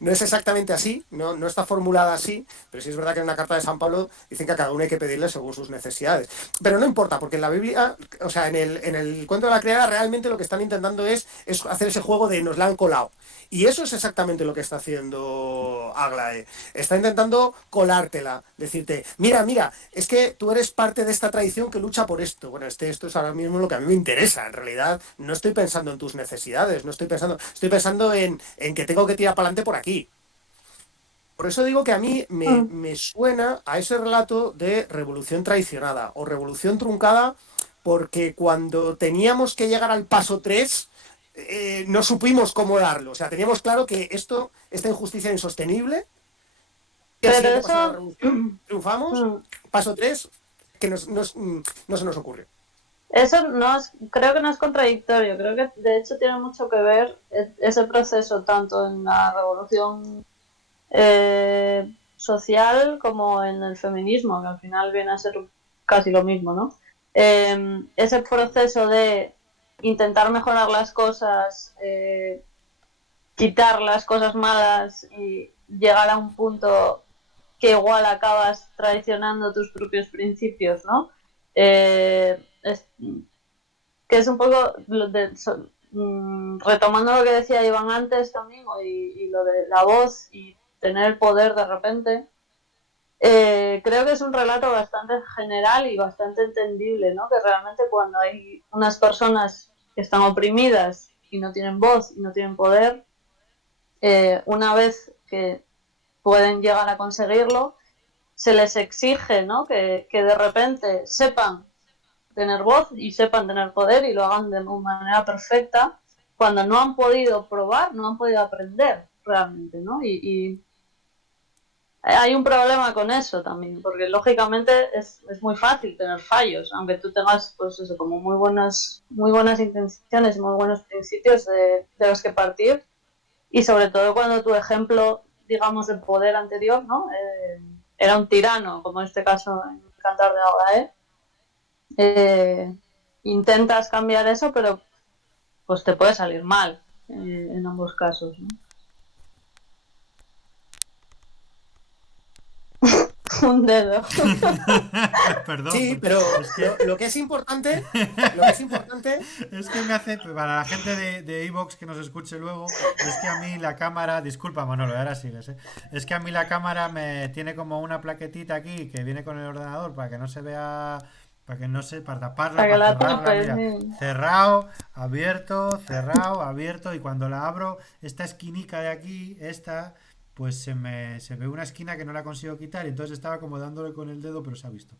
No es exactamente así, no está formulada así, pero sí es verdad que en una carta de San Pablo dicen que a cada uno hay que pedirle según sus necesidades. Pero no importa, porque en la Biblia, o sea, en el cuento de la criada, realmente lo que están intentando es hacer ese juego de nos la han colado. Y eso es exactamente lo que está haciendo Aglae. Está intentando colártela, decirte, mira, mira, es que tú eres parte de esta tradición que lucha por esto. Bueno, esto es ahora mismo lo que a mí me interesa. En realidad, no estoy pensando en tus necesidades, no estoy pensando en que tengo que tirar para adelante por aquí. Por eso digo que a mí me, Mm. me suena a ese relato de revolución traicionada o revolución truncada, porque cuando teníamos que llegar al paso 3 no supimos cómo darlo. O sea, teníamos claro que esta injusticia es insostenible, y el Pero siguiente paso de la eso, revolución triunfamos, mm, paso 3 que no se nos ocurre. eso no es, creo que no es contradictorio. Creo que de hecho tiene mucho que ver ese proceso tanto en la revolución social como en el feminismo, que al final viene a ser casi lo mismo, ¿no? Ese proceso de intentar mejorar las cosas, quitar las cosas malas y llegar a un punto que igual acabas traicionando tus propios principios, ¿no? Que es un poco retomando lo que decía Iván antes también, y lo de la voz y tener el poder de repente. Creo que es un relato bastante general y bastante entendible, ¿no? Que realmente cuando hay unas personas que están oprimidas y no tienen voz y no tienen poder, una vez que pueden llegar a conseguirlo, se les exige, ¿no? Que de repente sepan tener voz y sepan tener poder y lo hagan de manera perfecta cuando no han podido probar, no han podido aprender realmente, ¿no? Y hay un problema con eso también, porque lógicamente es muy fácil tener fallos, aunque tú tengas, pues eso, como muy buenas intenciones y muy buenos principios de los que partir, y sobre todo cuando tu ejemplo, digamos, de poder anterior, ¿no? Era un tirano, como en este caso en el Cantar de Agae. Intentas cambiar eso, pero pues te puede salir mal en ambos casos, ¿no? Un dedo. Perdón, Sí, pero es que lo que es importante, lo que es importante, es que me hace, para la gente de Evox que nos escuche luego, es que a mí la cámara, disculpa Manolo, ahora sigues, ¿eh? Es que a mí la cámara me tiene como una plaquetita aquí que viene con el ordenador para que no se vea, para que no se, para taparla, Para que para la cerrarla, tapes, mira, sí. cerrado, abierto, y cuando la abro, esta esquinica de aquí, esta, pues se ve una esquina que no la consigo quitar y entonces estaba como dándole con el dedo, pero se ha visto.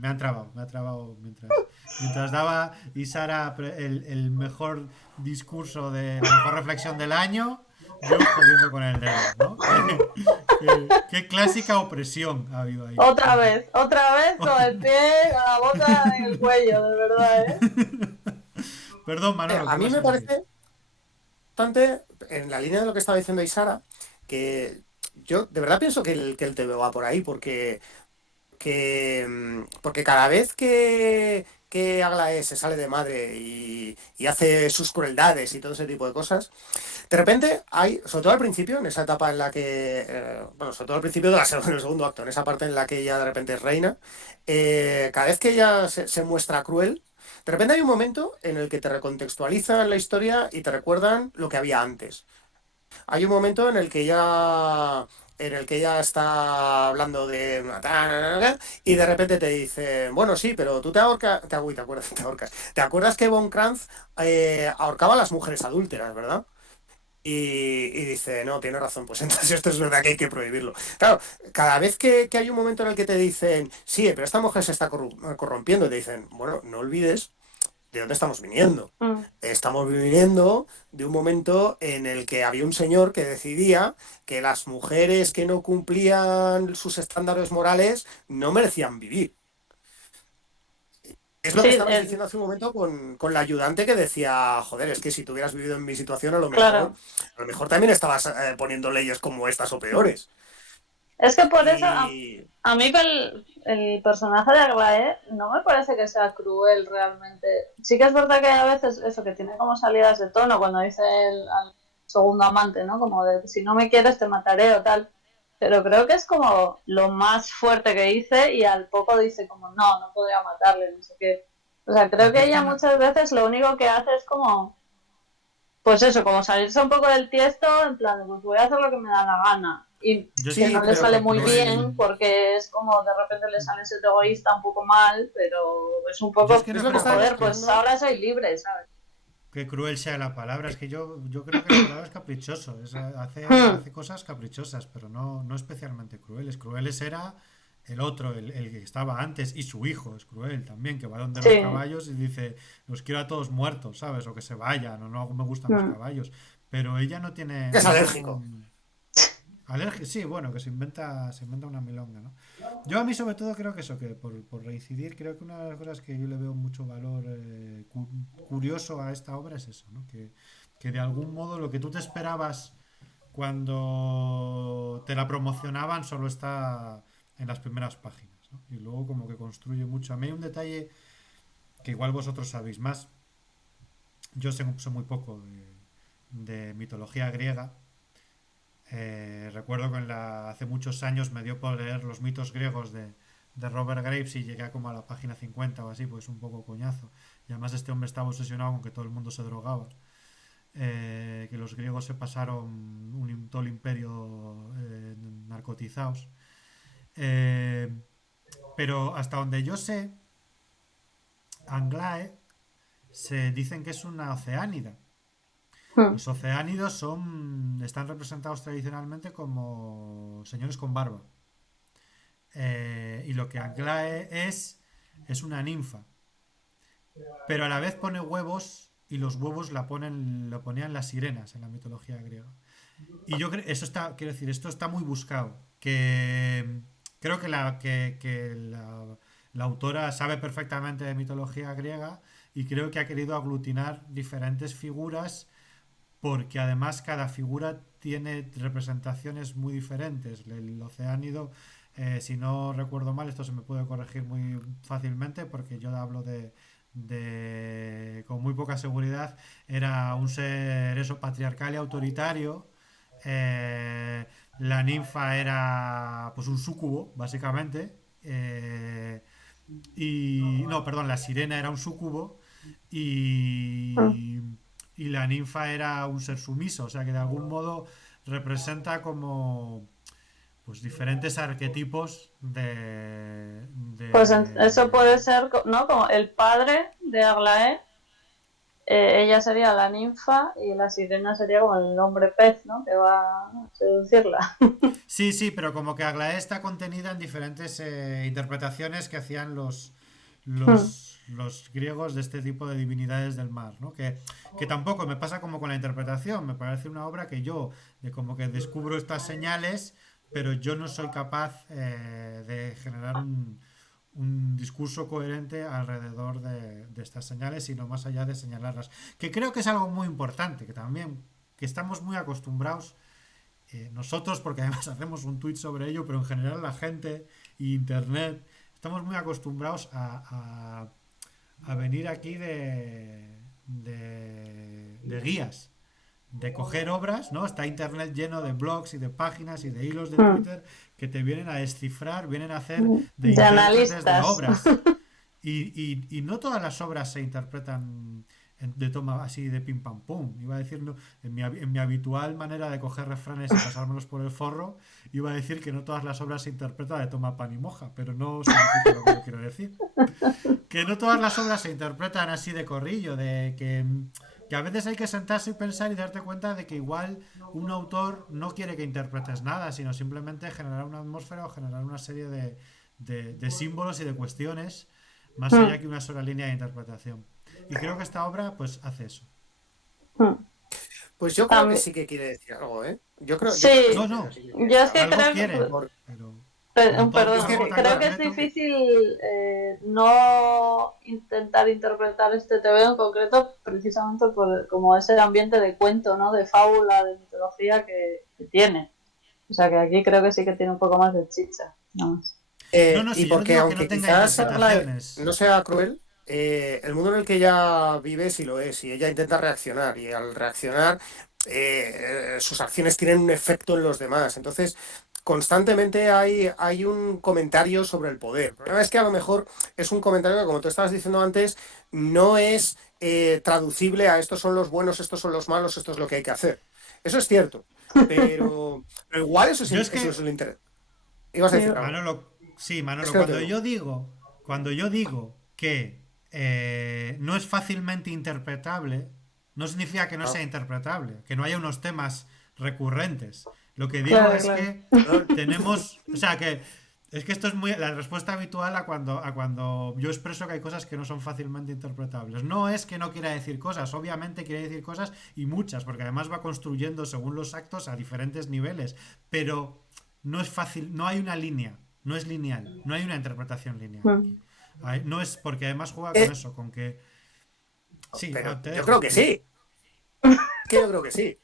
Me ha trabado mientras daba Isara el mejor discurso de la mejor reflexión del año, yo jodiendo con el dedo, ¿no? Qué clásica opresión ha habido ahí. Otra vez con el pie, con la bota en el cuello, de verdad, ¿eh? Perdón, Manolo, ¿qué A mí vas a me decir? parece bastante, en la línea de lo que estaba diciendo Isara, que yo de verdad pienso que el TVO va por ahí, porque cada vez que Aglaé se sale de madre y hace sus crueldades y todo ese tipo de cosas, de repente hay, sobre todo al principio, en esa etapa en la que, bueno, sobre todo al principio del segundo acto, en esa parte en la que ella de repente es reina, cada vez que ella se muestra cruel, de repente hay un momento en el que te recontextualizan la historia y te recuerdan lo que había antes. Hay un momento en el que ella está hablando de y de repente te dice, bueno, sí, pero tú te ahorcas, uy, te acuerdas, te ahorcas. ¿Te acuerdas que Von Kranz ahorcaba a las mujeres adúlteras, verdad? Y dice, no, tiene razón, pues entonces esto es verdad que hay que prohibirlo. Claro, cada vez que hay un momento en el que te dicen, sí, pero esta mujer se está corrompiendo, te dicen, bueno, no olvides de dónde estamos viniendo. Mm. Estamos viniendo de un momento en el que había un señor que decidía que las mujeres que no cumplían sus estándares morales no merecían vivir. Es lo Sí, que estabais diciendo hace un momento con la ayudante que decía, joder, es que si tú hubieras vivido en mi situación, claro. a lo mejor también estabas poniendo leyes como estas o Mm. peores. Es que por eso Y a mí el personaje de Aglaé no me parece que sea cruel realmente. Sí que es verdad que a veces eso, que tiene como salidas de tono cuando dice al segundo amante, ¿no? Como de si no me quieres te mataré o tal. Pero creo que es como lo más fuerte que hice y al poco dice como no podría matarle, no sé qué. O sea, creo Porque que es que ella no, muchas veces lo único que hace es como pues eso, como salirse un poco del tiesto, en plan, pues voy a hacer lo que me da la gana. Y yo sí que sí, no le creo sale que muy bien, cruel. porque es como de repente le sale ser egoísta un poco mal, pero es un Yo es poco que es no lo que creo estábamos joder, que pues hablando. ahora soy libre, ¿sabes? cruel sea la palabra. Es que yo creo que la palabra es caprichoso. Hmm. Hace cosas caprichosas, pero no especialmente crueles. Crueles era el otro, el que estaba antes, y su hijo es cruel también, que va donde los Sí. caballos y dice, los quiero a todos muertos, ¿sabes? O que se vayan, o no me gustan los Hmm. caballos. Pero ella Que es no es alérgico. un... Alergia, sí, bueno, que se inventa una milonga, ¿no? Yo a mí sobre todo creo que eso, que por reincidir, creo que una de las cosas que yo le veo mucho valor curioso a esta obra es eso, ¿no? Que de algún modo lo que tú te esperabas cuando te la promocionaban solo está en las primeras páginas, ¿no? Y luego como que construye mucho. A mí hay un detalle que igual vosotros sabéis más, yo sé muy poco de mitología griega. Recuerdo que hace muchos años me dio por leer los mitos griegos de Robert Graves y llegué a como a la página 50 o así, pues un poco coñazo. Y además este hombre estaba obsesionado con que todo el mundo se drogaba. Que los griegos se pasaron todo el imperio narcotizados. Eh, pero hasta donde yo sé, Anglae se dicen que es una oceánida. Hmm. Los oceánidos están representados tradicionalmente como señores con barba. Y lo que Aglae es una ninfa. Pero a la vez pone huevos y los huevos lo ponían las sirenas en la mitología griega. Y yo creo, eso está, quiero decir, esto está muy buscado. Que creo que la autora sabe perfectamente de mitología griega y creo que ha querido aglutinar diferentes figuras porque además cada figura tiene representaciones muy diferentes. El oceánido, si no recuerdo mal, esto se me puede corregir muy fácilmente porque yo hablo con muy poca seguridad, era un ser eso patriarcal y autoritario. Eh, la ninfa era pues un súcubo, básicamente. Y no, perdón, la sirena era un súcubo Hmm. y, y la ninfa era un ser sumiso, o sea que de algún modo representa como pues diferentes arquetipos Pues eso puede de ser, ¿no? Como el padre de Aglaé ella sería la ninfa y la sirena sería como el hombre pez, ¿no? Que va a seducirla. Sí, sí, pero como que Aglaé está contenida en diferentes interpretaciones que hacían los griegos de este tipo de divinidades del mar, ¿no? Que tampoco me pasa como con la interpretación, me parece una obra que yo, de como que descubro estas señales, pero yo no soy capaz de generar un discurso coherente alrededor de estas señales, sino más allá de señalarlas. Que creo que es algo muy importante, que también, que estamos muy acostumbrados nosotros, porque además hacemos un tweet sobre ello, pero en general la gente y internet, estamos muy acostumbrados a venir aquí de guías, de coger obras, ¿no? Está internet lleno de blogs y de páginas y de hilos de Twitter que te vienen a descifrar, vienen a hacer de De intérpretes de analistas. obras. Y no todas las obras se interpretan de toma así de pim pam pum. Iba a decir, no, en mi habitual manera de coger refranes y pasármelos por el forro, iba a decir que no todas las obras se interpretan de toma pan y moja, pero no significa lo que yo quiero decir. Que no todas las obras se interpretan así de corrillo, que a veces hay que sentarse y pensar y darte cuenta de que igual un autor no quiere que interpretes nada, sino simplemente generar una atmósfera o generar una serie de símbolos y de cuestiones más allá que una sola línea de interpretación. Y creo que esta obra pues hace eso. Pues yo creo que También, sí que quiere decir algo, ¿eh? Yo creo que No, sí, sí, no, sí que quiere yo decir es que algo. algo creo que, quiere, Por- pero como todo es perdón, algo que, tan que mira, creo que es concreto. difícil no intentar interpretar este TVO en concreto precisamente por como ese ambiente de cuento, ¿no? De fábula, de mitología que tiene. O sea que aquí creo que sí que tiene un poco más de chicha. Nada más. No, no, y si yo no porque digo que no aunque tenga quizás interpretaciones. no sea cruel, el mundo en el que ella vive sí lo es, y ella intenta reaccionar, y al reaccionar sus acciones tienen un efecto en los demás. Entonces, constantemente hay un comentario sobre el poder. El problema es que a lo mejor es un comentario que, como tú estabas diciendo antes, no es traducible a estos son los buenos, estos son los malos, esto es lo que hay que hacer. Eso es cierto, pero igual Yo es eso es que, lo interesante. Ibas a Sí, decir algo. Manolo, sí, Es Manolo, que no te cuando yo digo que no es fácilmente interpretable, no significa que no sea oigo. interpretable, que no haya unos temas recurrentes. Lo que digo claro, es claro. que tenemos, o sea, que es que esto es muy la respuesta habitual a cuando yo expreso que hay cosas que no son fácilmente interpretables. No es que no quiera decir cosas, obviamente quiere decir cosas y muchas, porque además va construyendo según los actos a diferentes niveles, pero no es fácil, no hay una línea, no es lineal, no hay una interpretación lineal aquí. No es porque además juega con Eh, eso, con que... Sí, pero te yo creo dejo, que dime. sí. Es que yo creo que sí.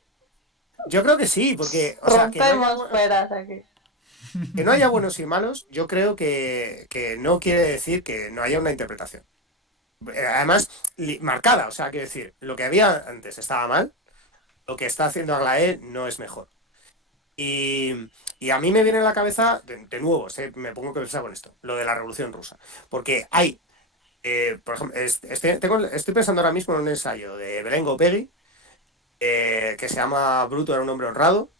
Yo creo que sí, porque, o sea, Rompemos peras aquí. que no haya buenos y malos, yo creo que no quiere decir que no haya una interpretación. Además, marcada, o sea, quiero decir, lo que había antes estaba mal, lo que está haciendo Aglaé no es mejor. Y a mí me viene a la cabeza, de nuevo, me pongo que pensar con esto, lo de la Revolución Rusa. Porque hay, por ejemplo, estoy pensando ahora mismo en un ensayo de Belén Gopegui, que se llama Bruto era un hombre honrado,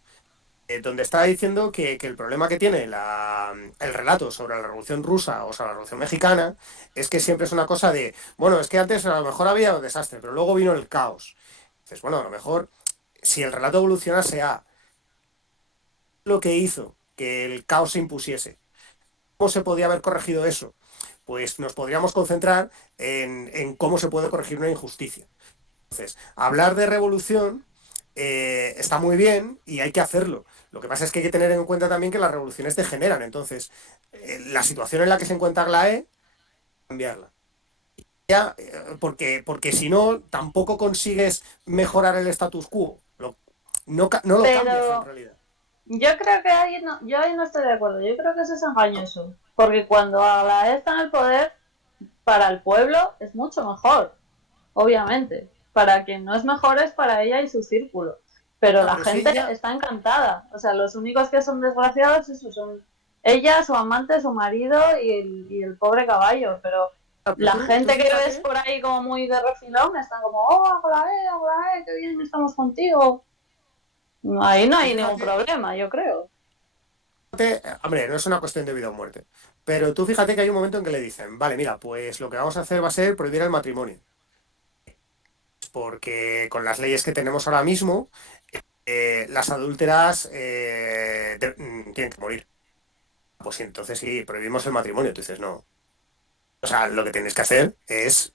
donde está diciendo que el problema que tiene el relato sobre la Revolución Rusa o sobre la Revolución Mexicana es que siempre es una cosa de, bueno, es que antes a lo mejor había un desastre, pero luego vino el caos. Entonces, bueno, a lo mejor si el relato evolucionase a lo que hizo que el caos se impusiese, ¿cómo se podía haber corregido eso? Pues nos podríamos concentrar en cómo se puede corregir una injusticia. Entonces, hablar de revolución está muy bien y hay que hacerlo. Lo que pasa es que hay que tener en cuenta también que las revoluciones degeneran. Entonces, la situación en la que se encuentra Aglaé, cambiarla. Ya, porque si no, tampoco consigues mejorar el status quo. No lo cambias en Pero realidad. yo creo que ahí no, yo ahí no estoy de acuerdo. Yo creo que eso es engañoso. Porque cuando Aglaé está en el poder, para el pueblo es mucho mejor, obviamente. Para quien no es mejor es para ella y su círculo. Pero Ah, la pero si gente ella, está encantada. O sea, los únicos que son desgraciados esos son ella, su amante, su marido y el pobre caballo. Pero pero la tú gente que ves fíjate, por ahí como muy de refilón están como, oh, Aglaé, qué bien estamos contigo. Ahí no tú hay ningún fíjate, problema, yo creo. hombre, no es una cuestión de vida o muerte, pero tú fíjate que hay un momento en que le dicen, vale, mira, pues lo que vamos a hacer va a ser prohibir el matrimonio. porque con las leyes que tenemos ahora mismo, las adúlteras tienen que morir. Pues sí, entonces sí, prohibimos el matrimonio. Tú dices, no. O sea, lo que tienes que hacer es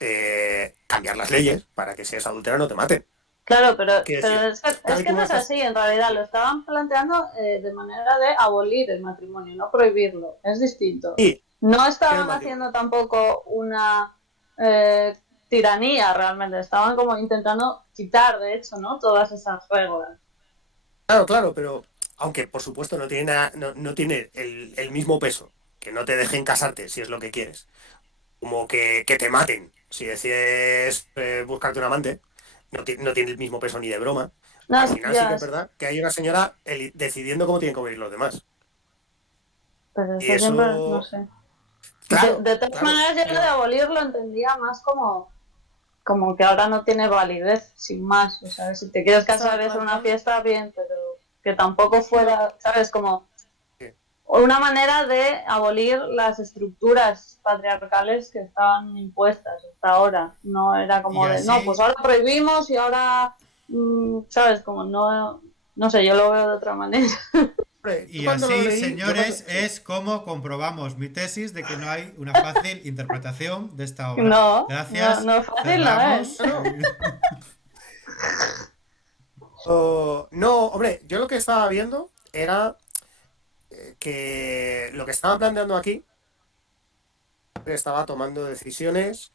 cambiar las leyes para que si es adúltera no te maten. Claro, Quiero pero decir, es tal y que como no lo es estás... así, en realidad lo estaban planteando de manera de abolir el matrimonio, no prohibirlo, es distinto. Sí, No que el estaban matrimonio. haciendo tampoco una tiranía realmente, estaban como intentando quitar, de hecho, ¿no? Todas esas reglas. Claro, claro, pero aunque por supuesto no tiene, no tiene el mismo peso, que no te dejen casarte si es lo que quieres, como que te maten si decides buscarte un amante, no tiene el mismo peso ni de broma. No, Al final sí que ya, es verdad que hay una señora decidiendo cómo tienen que morir los demás. pero Y eso siempre, no eso, sé. claro, De todas claro, maneras, yo lo de pero abolirlo entendía más como que ahora no tiene validez, sin más. O sea, si te quieres estaba casar es una planteando... fiesta, bien, pero que tampoco No, fuera, ¿sabes? Como sí. una manera de abolir las estructuras patriarcales que estaban impuestas hasta ahora. No era Y como de, no, pues así, ahora prohibimos y ahora, ¿sabes? Como no, no sé, yo lo veo de otra manera. Hombre, yo y cuando lo así, leí, yo cuando... señores, Sí. es como comprobamos mi tesis de que no hay una fácil interpretación de esta obra. No, no, Gracias, no es fácil, no es. cerramos. No, no. No, hombre, yo lo que estaba viendo era que lo que estaban planteando aquí estaba tomando decisiones.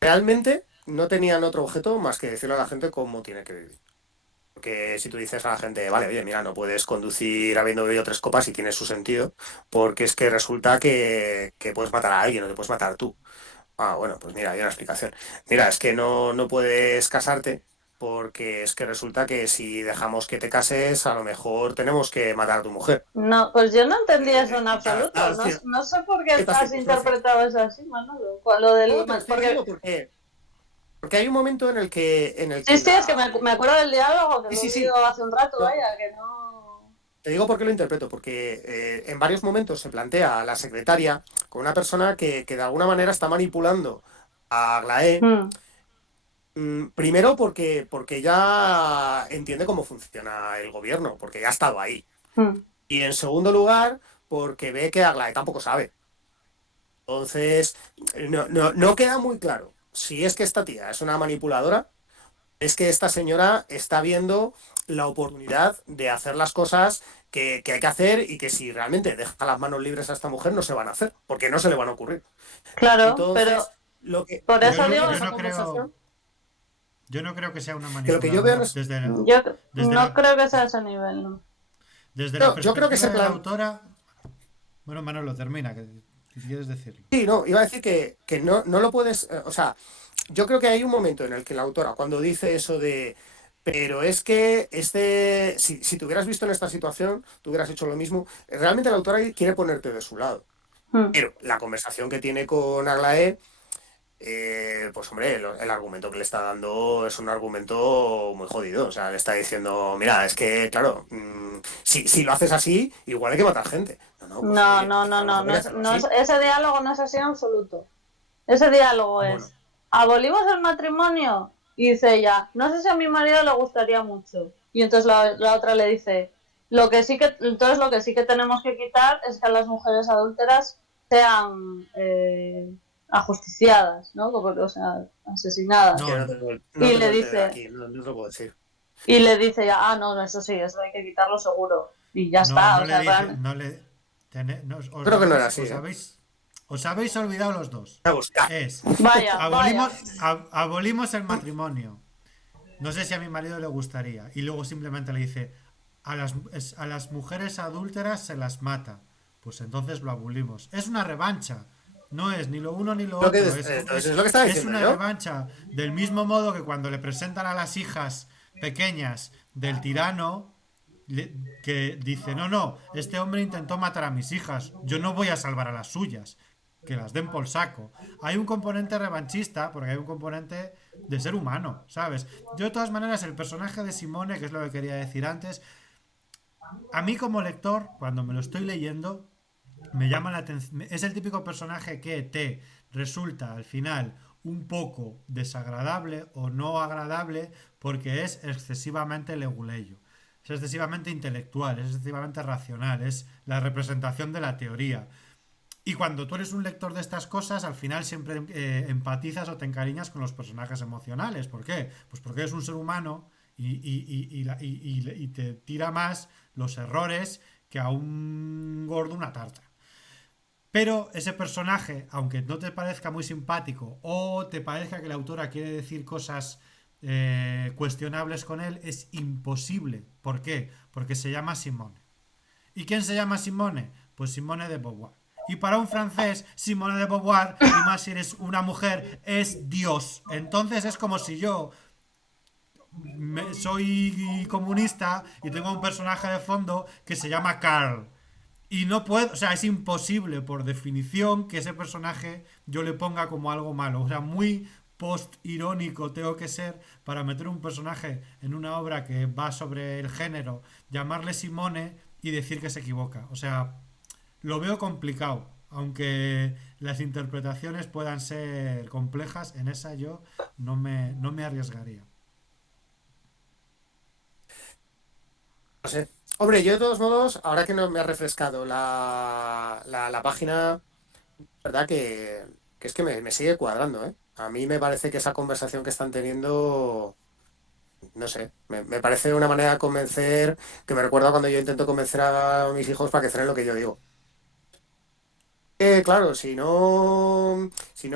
Realmente no tenían otro objeto más que decirle a la gente cómo tiene que vivir. Porque si tú dices a la gente, vale, oye, mira, no puedes conducir habiendo bebido 3 copas y tiene su sentido, porque es que resulta que puedes matar a alguien o te puedes matar tú. Ah, bueno, pues mira, hay una explicación. Mira, es que no puedes casarte porque es que resulta que si dejamos que te cases, a lo mejor tenemos que matar a tu mujer. No, pues yo no entendí eso en absoluto. Dadas No, no sé por qué ciertas has circunstancias. interpretado eso así, Manolo. Con lo del, No, te lo estoy porque diciendo porque hay un momento en el que sí, sí, es que la... me acuerdo del diálogo, que Sí, lo sí, he sí. leído hace un rato, No, vaya, que no. te digo por qué lo interpreto, porque en varios momentos se plantea a la secretaria con una persona que de alguna manera está manipulando a Aglaé. Hmm, Primero porque ya entiende cómo funciona el gobierno, porque ya ha estado ahí. hmm. Y en segundo lugar, porque ve que Aglaé tampoco sabe. Entonces, no queda muy claro si es que esta tía es una manipuladora, es que esta señora está viendo la oportunidad de hacer las cosas que hay que hacer y que si realmente deja las manos libres a esta mujer no se van a hacer, porque no se le van a ocurrir. Claro, pero Entonces, lo que, por lo Yo que eso yo no, veo digo, en yo esa no creo, conversación, yo no creo que sea una que lo que yo veo manipuladora es... yo desde no la, creo que sea ese nivel, ¿no? desde la No, yo creo que perspectiva se de la plan... autora. Bueno, Manolo, termina, que si quieres decirlo. Sí, no, iba a decir que no lo puedes... o sea, yo creo que hay un momento en el que la autora, cuando dice eso de... Pero es que si te hubieras visto en esta situación, tú hubieras hecho lo mismo. Realmente la autora quiere ponerte de su lado. Hmm. Pero la conversación que tiene con Aglaé, pues hombre, el argumento que le está dando es un argumento muy jodido. O sea, le está diciendo, mira, es que, claro, si lo haces así, igual hay que matar gente. No, pues No, oye, no, es que no, a lo no, mejor hay que hacerlo así. ese diálogo no es así en absoluto. Ese diálogo Bueno, es, ¿abolimos el matrimonio? Y dice ella, no sé si a mi marido le gustaría mucho. Y entonces la otra le dice, entonces lo que sí que tenemos que quitar es que las mujeres adúlteras sean ajusticiadas, ¿no? O sea, es asesinadas. que No, no Y tengo le el TDA dice, aquí, no te lo puedo decir. y le dice ya, ah, no, eso sí, eso hay que quitarlo seguro. Y ya no, está, no o le sea, dice, realmente. no le, Creo que no era así, ¿eh? os habéis olvidado los dos. A buscar. Es, Vaya, vaya. abolimos el matrimonio. No sé si a mi marido le gustaría. Y luego simplemente le dice, a las mujeres adúlteras se las mata. Pues entonces lo abolimos. Es una revancha. No es ni lo uno ni lo Lo que, otro. entonces es lo que estaba Es diciendo una yo. revancha. Del mismo modo que cuando le presentan a las hijas pequeñas del tirano, que dice, no, no, este hombre intentó matar a mis hijas. Yo no voy a salvar a las suyas. Que las den por saco. Hay un componente revanchista porque hay un componente de ser humano, ¿sabes? Yo de todas maneras el personaje de Simone, que es lo que quería decir antes, a mí como lector, cuando me lo estoy leyendo, me llama la atención. Es el típico personaje que te resulta al final un poco desagradable o no agradable porque es excesivamente leguleyo. Es excesivamente intelectual, es excesivamente racional, es la representación de la teoría. Y cuando tú eres un lector de estas cosas, al final siempre empatizas o te encariñas con los personajes emocionales. ¿Por qué? Pues porque eres un ser humano y te tira más los errores que a un gordo una tarta. Pero ese personaje, aunque no te parezca muy simpático o te parezca que la autora quiere decir cosas cuestionables con él, es imposible. ¿Por qué? Porque se llama Simone. ¿Y quién se llama Simone? Pues Simone de Beauvoir. Y para un francés, Simone de Beauvoir, y más si eres una mujer, es Dios. Entonces es como si yo soy comunista y tengo un personaje de fondo que se llama Karl. Y no puedo, o sea, es imposible por definición que ese personaje yo le ponga como algo malo. O sea, muy post-irónico tengo que ser para meter un personaje en una obra que va sobre el género, llamarle Simone y decir que se equivoca. O sea, lo veo complicado. Aunque las interpretaciones puedan ser complejas, en esa yo no me arriesgaría. No sé. Hombre, yo de todos modos, ahora que no me ha refrescado la página, verdad que es que me sigue cuadrando, ¿eh? A mí me parece que esa conversación que están teniendo, no sé, me parece una manera de convencer que me recuerda cuando yo intento convencer a mis hijos para que creen lo que yo digo. Claro, si no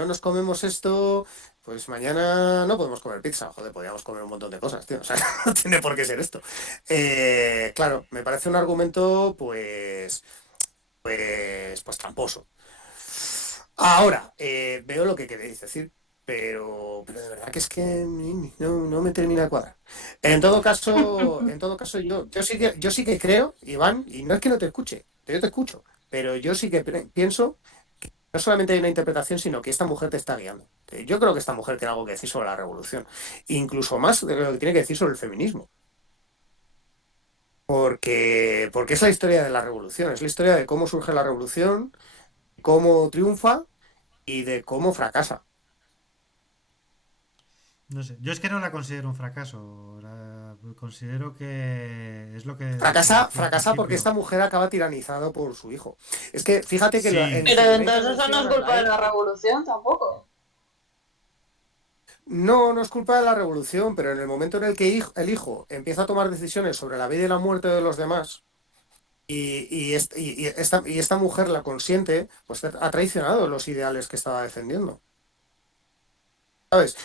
nos comemos esto, pues mañana no podemos comer pizza. Joder, podríamos comer un montón de cosas, tío. O sea, no tiene por qué ser esto. Claro, me parece un argumento, pues tramposo. Ahora, veo lo que queréis decir, pero de verdad que es que no me termina de cuadrar. En todo caso, yo sí que creo, Iván, y no es que no te escuche, yo te escucho, pero yo sí que pienso que no solamente hay una interpretación, sino que esta mujer te está guiando. Yo creo que esta mujer tiene algo que decir sobre la revolución, incluso más de lo que tiene que decir sobre el feminismo, porque es la historia de la revolución, es la historia de cómo surge la revolución, cómo triunfa y de cómo fracasa. No sé, yo es que no la considero un fracaso. La considero que es lo que Fracasa, decía al fracasa porque principio. esta mujer acaba tiranizado por su hijo. Es que fíjate que Sí, en Pero su primera entonces eso no intervención, es culpa de Aglaé, la revolución tampoco. no es culpa de la revolución, pero en el momento en el que el hijo empieza a tomar decisiones sobre la vida y la muerte de los demás, y esta mujer la consiente, pues ha traicionado los ideales que estaba defendiendo. ¿Sabes?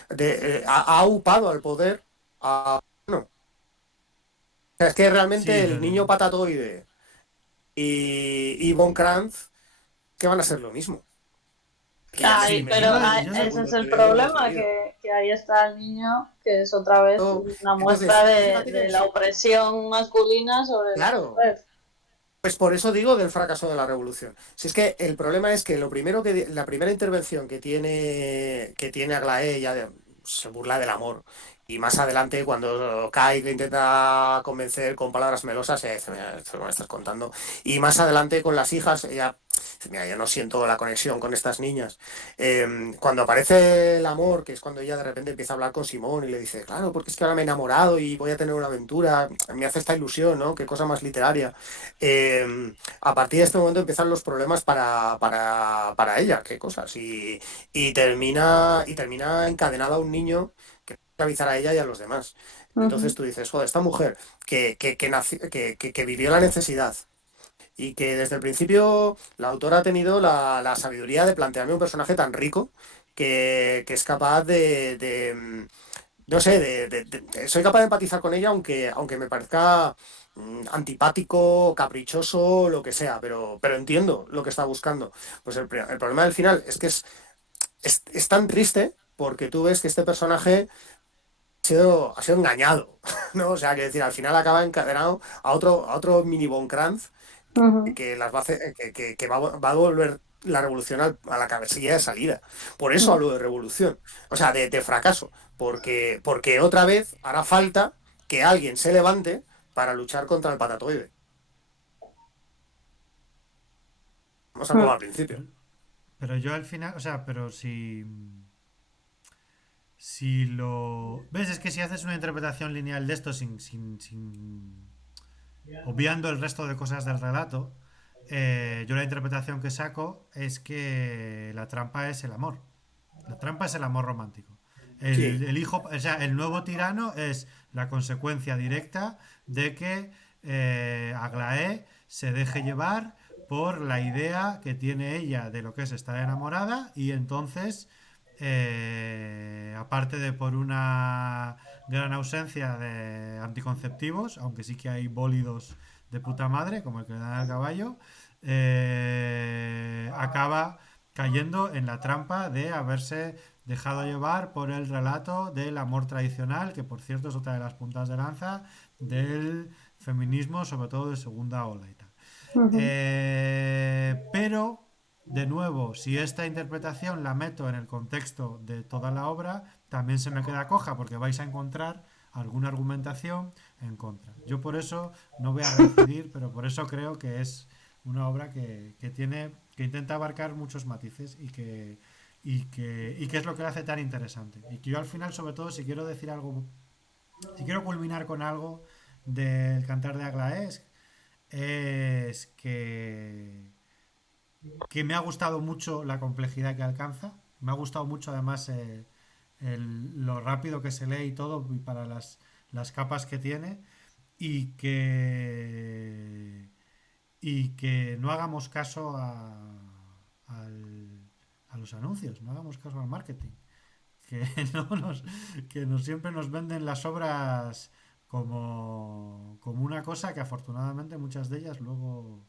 Ha upado al poder. No. O sea, es que realmente sí, el niño patatoide y Von Kranz, que van a ser lo mismo. Que ya me, sí. me Pero siento un Yo ese segundo es el TV problema, poseído. que ahí está el niño, que es otra vez una muestra Entonces, fíjate que de la opresión masculina sobre la claro, mujer. pues por eso digo del fracaso de la revolución. Si es que el problema es que la primera intervención que tiene Aglaé se burla del amor. Y más adelante, cuando Kai le intenta convencer con palabras melosas, dice, "Mira, esto que me estás contando". Y más adelante con las hijas, ella dice, "Mira, yo no siento la conexión con estas niñas". Cuando aparece el amor, que es cuando ella de repente empieza a hablar con Simón y le dice, claro, porque es que ahora me he enamorado y voy a tener una aventura, me hace esta ilusión, ¿no? Qué cosa más literaria. A partir de este momento empiezan los problemas para ella, qué cosas. Y termina encadenada a un niño que va a esclavizar a ella y a los demás. Entonces Ujú, tú dices, joder, esta mujer que vivió la necesidad y que desde el principio la autora ha tenido la sabiduría de plantearme un personaje tan rico que es capaz no sé, soy capaz de empatizar con ella, aunque me parezca antipático, caprichoso, lo que sea, pero entiendo lo que está buscando. Pues el problema del final es que es tan triste porque tú ves que este personaje ha sido engañado, ¿no? O sea, que decir, al final acaba encadenado a otro mini Von Kranz ujú. que las va a hacer, que va a volver la revolución a la cabecilla de salida. Por eso Mm. hablo de revolución, o sea, de fracaso, porque otra vez hará falta que alguien se levante para luchar contra el patatoide. Vamos a como Mm. al principio. Pero yo al final, o sea, pero si. si lo... ¿Ves? Es que si haces una interpretación lineal de esto obviando el resto de cosas del relato, yo la interpretación que saco es que la trampa es el amor. La trampa es el amor romántico. Sí, El hijo, o sea, el nuevo tirano es la consecuencia directa de que Aglaé se deje llevar por la idea que tiene ella de lo que es estar enamorada y entonces, aparte de por una gran ausencia de anticonceptivos, aunque sí que hay bólidos de puta madre, como el que le dan al caballo, acaba cayendo en la trampa de haberse dejado llevar por el relato del amor tradicional, que por cierto es otra de las puntas de lanza del feminismo, sobre todo de segunda ola y tal. Ujú. Pero, de nuevo, si esta interpretación la meto en el contexto de toda la obra, también se me queda coja porque vais a encontrar alguna argumentación en contra. Yo por eso no voy a reincidir, pero por eso creo que es una obra que intenta abarcar muchos matices y que es lo que la hace tan interesante. Y que yo al final, sobre todo, si quiero decir algo, si quiero culminar con algo del Cantar de Aglaés, es que me ha gustado mucho la complejidad que alcanza. Me ha gustado mucho además lo rápido que se lee y todo y para las capas que tiene y que no hagamos caso a los anuncios, no hagamos caso al marketing, que no nos, siempre nos venden las obras como una cosa que afortunadamente muchas de ellas luego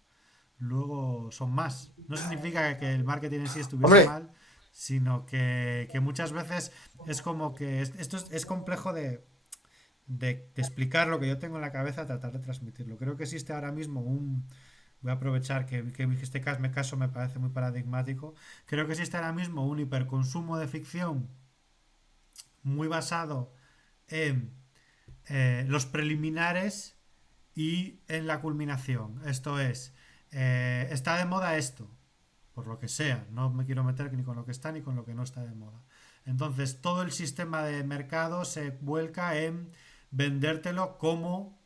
son más. No significa que el marketing en sí estuviese hombre, mal, sino que muchas veces es como que esto es complejo de explicar lo que yo tengo en la cabeza, tratar de transmitirlo. Creo que existe ahora mismo un... Voy a aprovechar que este caso me parece muy paradigmático. Creo que existe ahora mismo un hiperconsumo de ficción muy basado en los preliminares y en la culminación. Esto es, está de moda esto, por lo que sea. No me quiero meter ni con lo que está ni con lo que no está de moda. Entonces, todo el sistema de mercado se vuelca en vendértelo como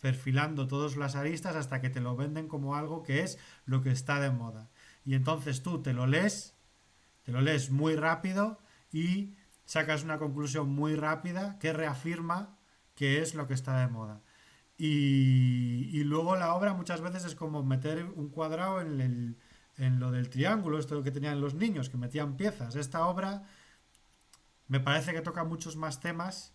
perfilando todas las aristas hasta que te lo venden como algo que es lo que está de moda. Y entonces tú te lo lees muy rápido y sacas una conclusión muy rápida que reafirma que es lo que está de moda. Y luego la obra muchas veces es como meter un cuadrado en lo del triángulo, esto que tenían los niños, que metían piezas. Esta obra me parece que toca muchos más temas,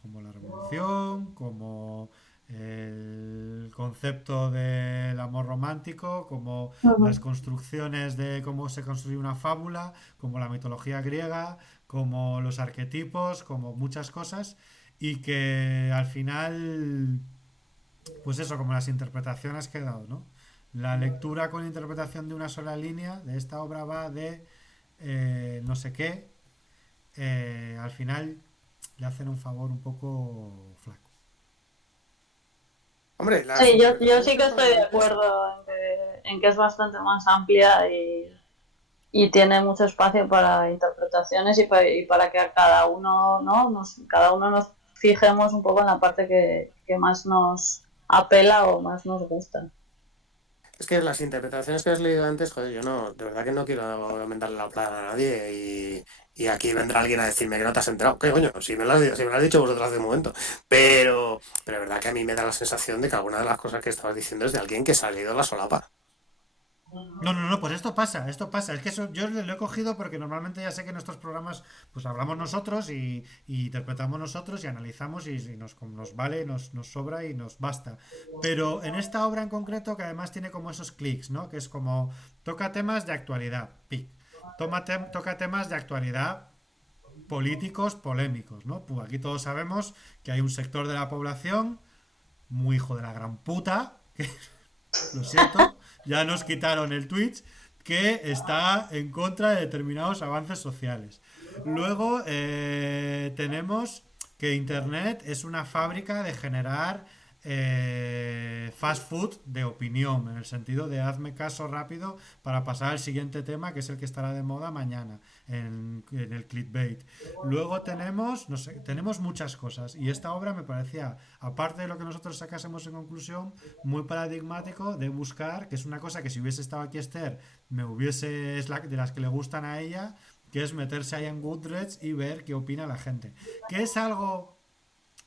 como la revolución, como el concepto del amor romántico, como las Ujú. construcciones de cómo se construye una fábula, como la mitología griega, como los arquetipos, como muchas cosas, y que al final pues eso, como las interpretaciones que he dado, ¿no? La lectura con interpretación de una sola línea de esta obra va de no sé qué, al final le hacen un favor un poco flaco. hombre, las Sí, yo interpretaciones sí que que estás estoy de dando es. acuerdo en que es bastante más amplia y tiene mucho espacio para interpretaciones y para que a cada uno, ¿no? Cada uno nos fijemos un poco en la parte que más nos apela o más nos gusta. Es que las interpretaciones que has leído antes, joder, yo no, de verdad que no quiero aumentarle la plana a nadie y aquí vendrá alguien a decirme que no te has enterado. ¿Qué coño? Si me lo has dicho vosotras de momento. Pero es verdad que a mí me da la sensación de que alguna de las cosas que estabas diciendo es de alguien que se ha leído la solapa. No, no, no, pues esto pasa, esto pasa. Es que eso yo lo he cogido porque normalmente ya sé que en estos programas pues hablamos nosotros y interpretamos nosotros y analizamos y nos vale, nos sobra y nos basta. Pero en esta obra en concreto, que además tiene como esos clics, ¿no? Que es como toca temas de actualidad, pic. Toca temas de actualidad políticos polémicos, ¿no? Pues aquí todos sabemos que hay un sector de la población muy hijo de la gran puta, que lo siento, ya nos quitaron el Twitch, que está en contra de determinados avances sociales. Luego tenemos que Internet es una fábrica de generar fast food de opinión, en el sentido de hazme caso rápido para pasar al siguiente tema, que es el que estará de moda mañana en el clickbait. Luego tenemos, no sé, tenemos muchas cosas y esta obra me parecía, aparte de lo que nosotros sacásemos en conclusión, muy paradigmático de buscar, que es una cosa que si hubiese estado aquí Esther, es de las que le gustan a ella, que es meterse ahí en Goodreads y ver qué opina la gente. Que es algo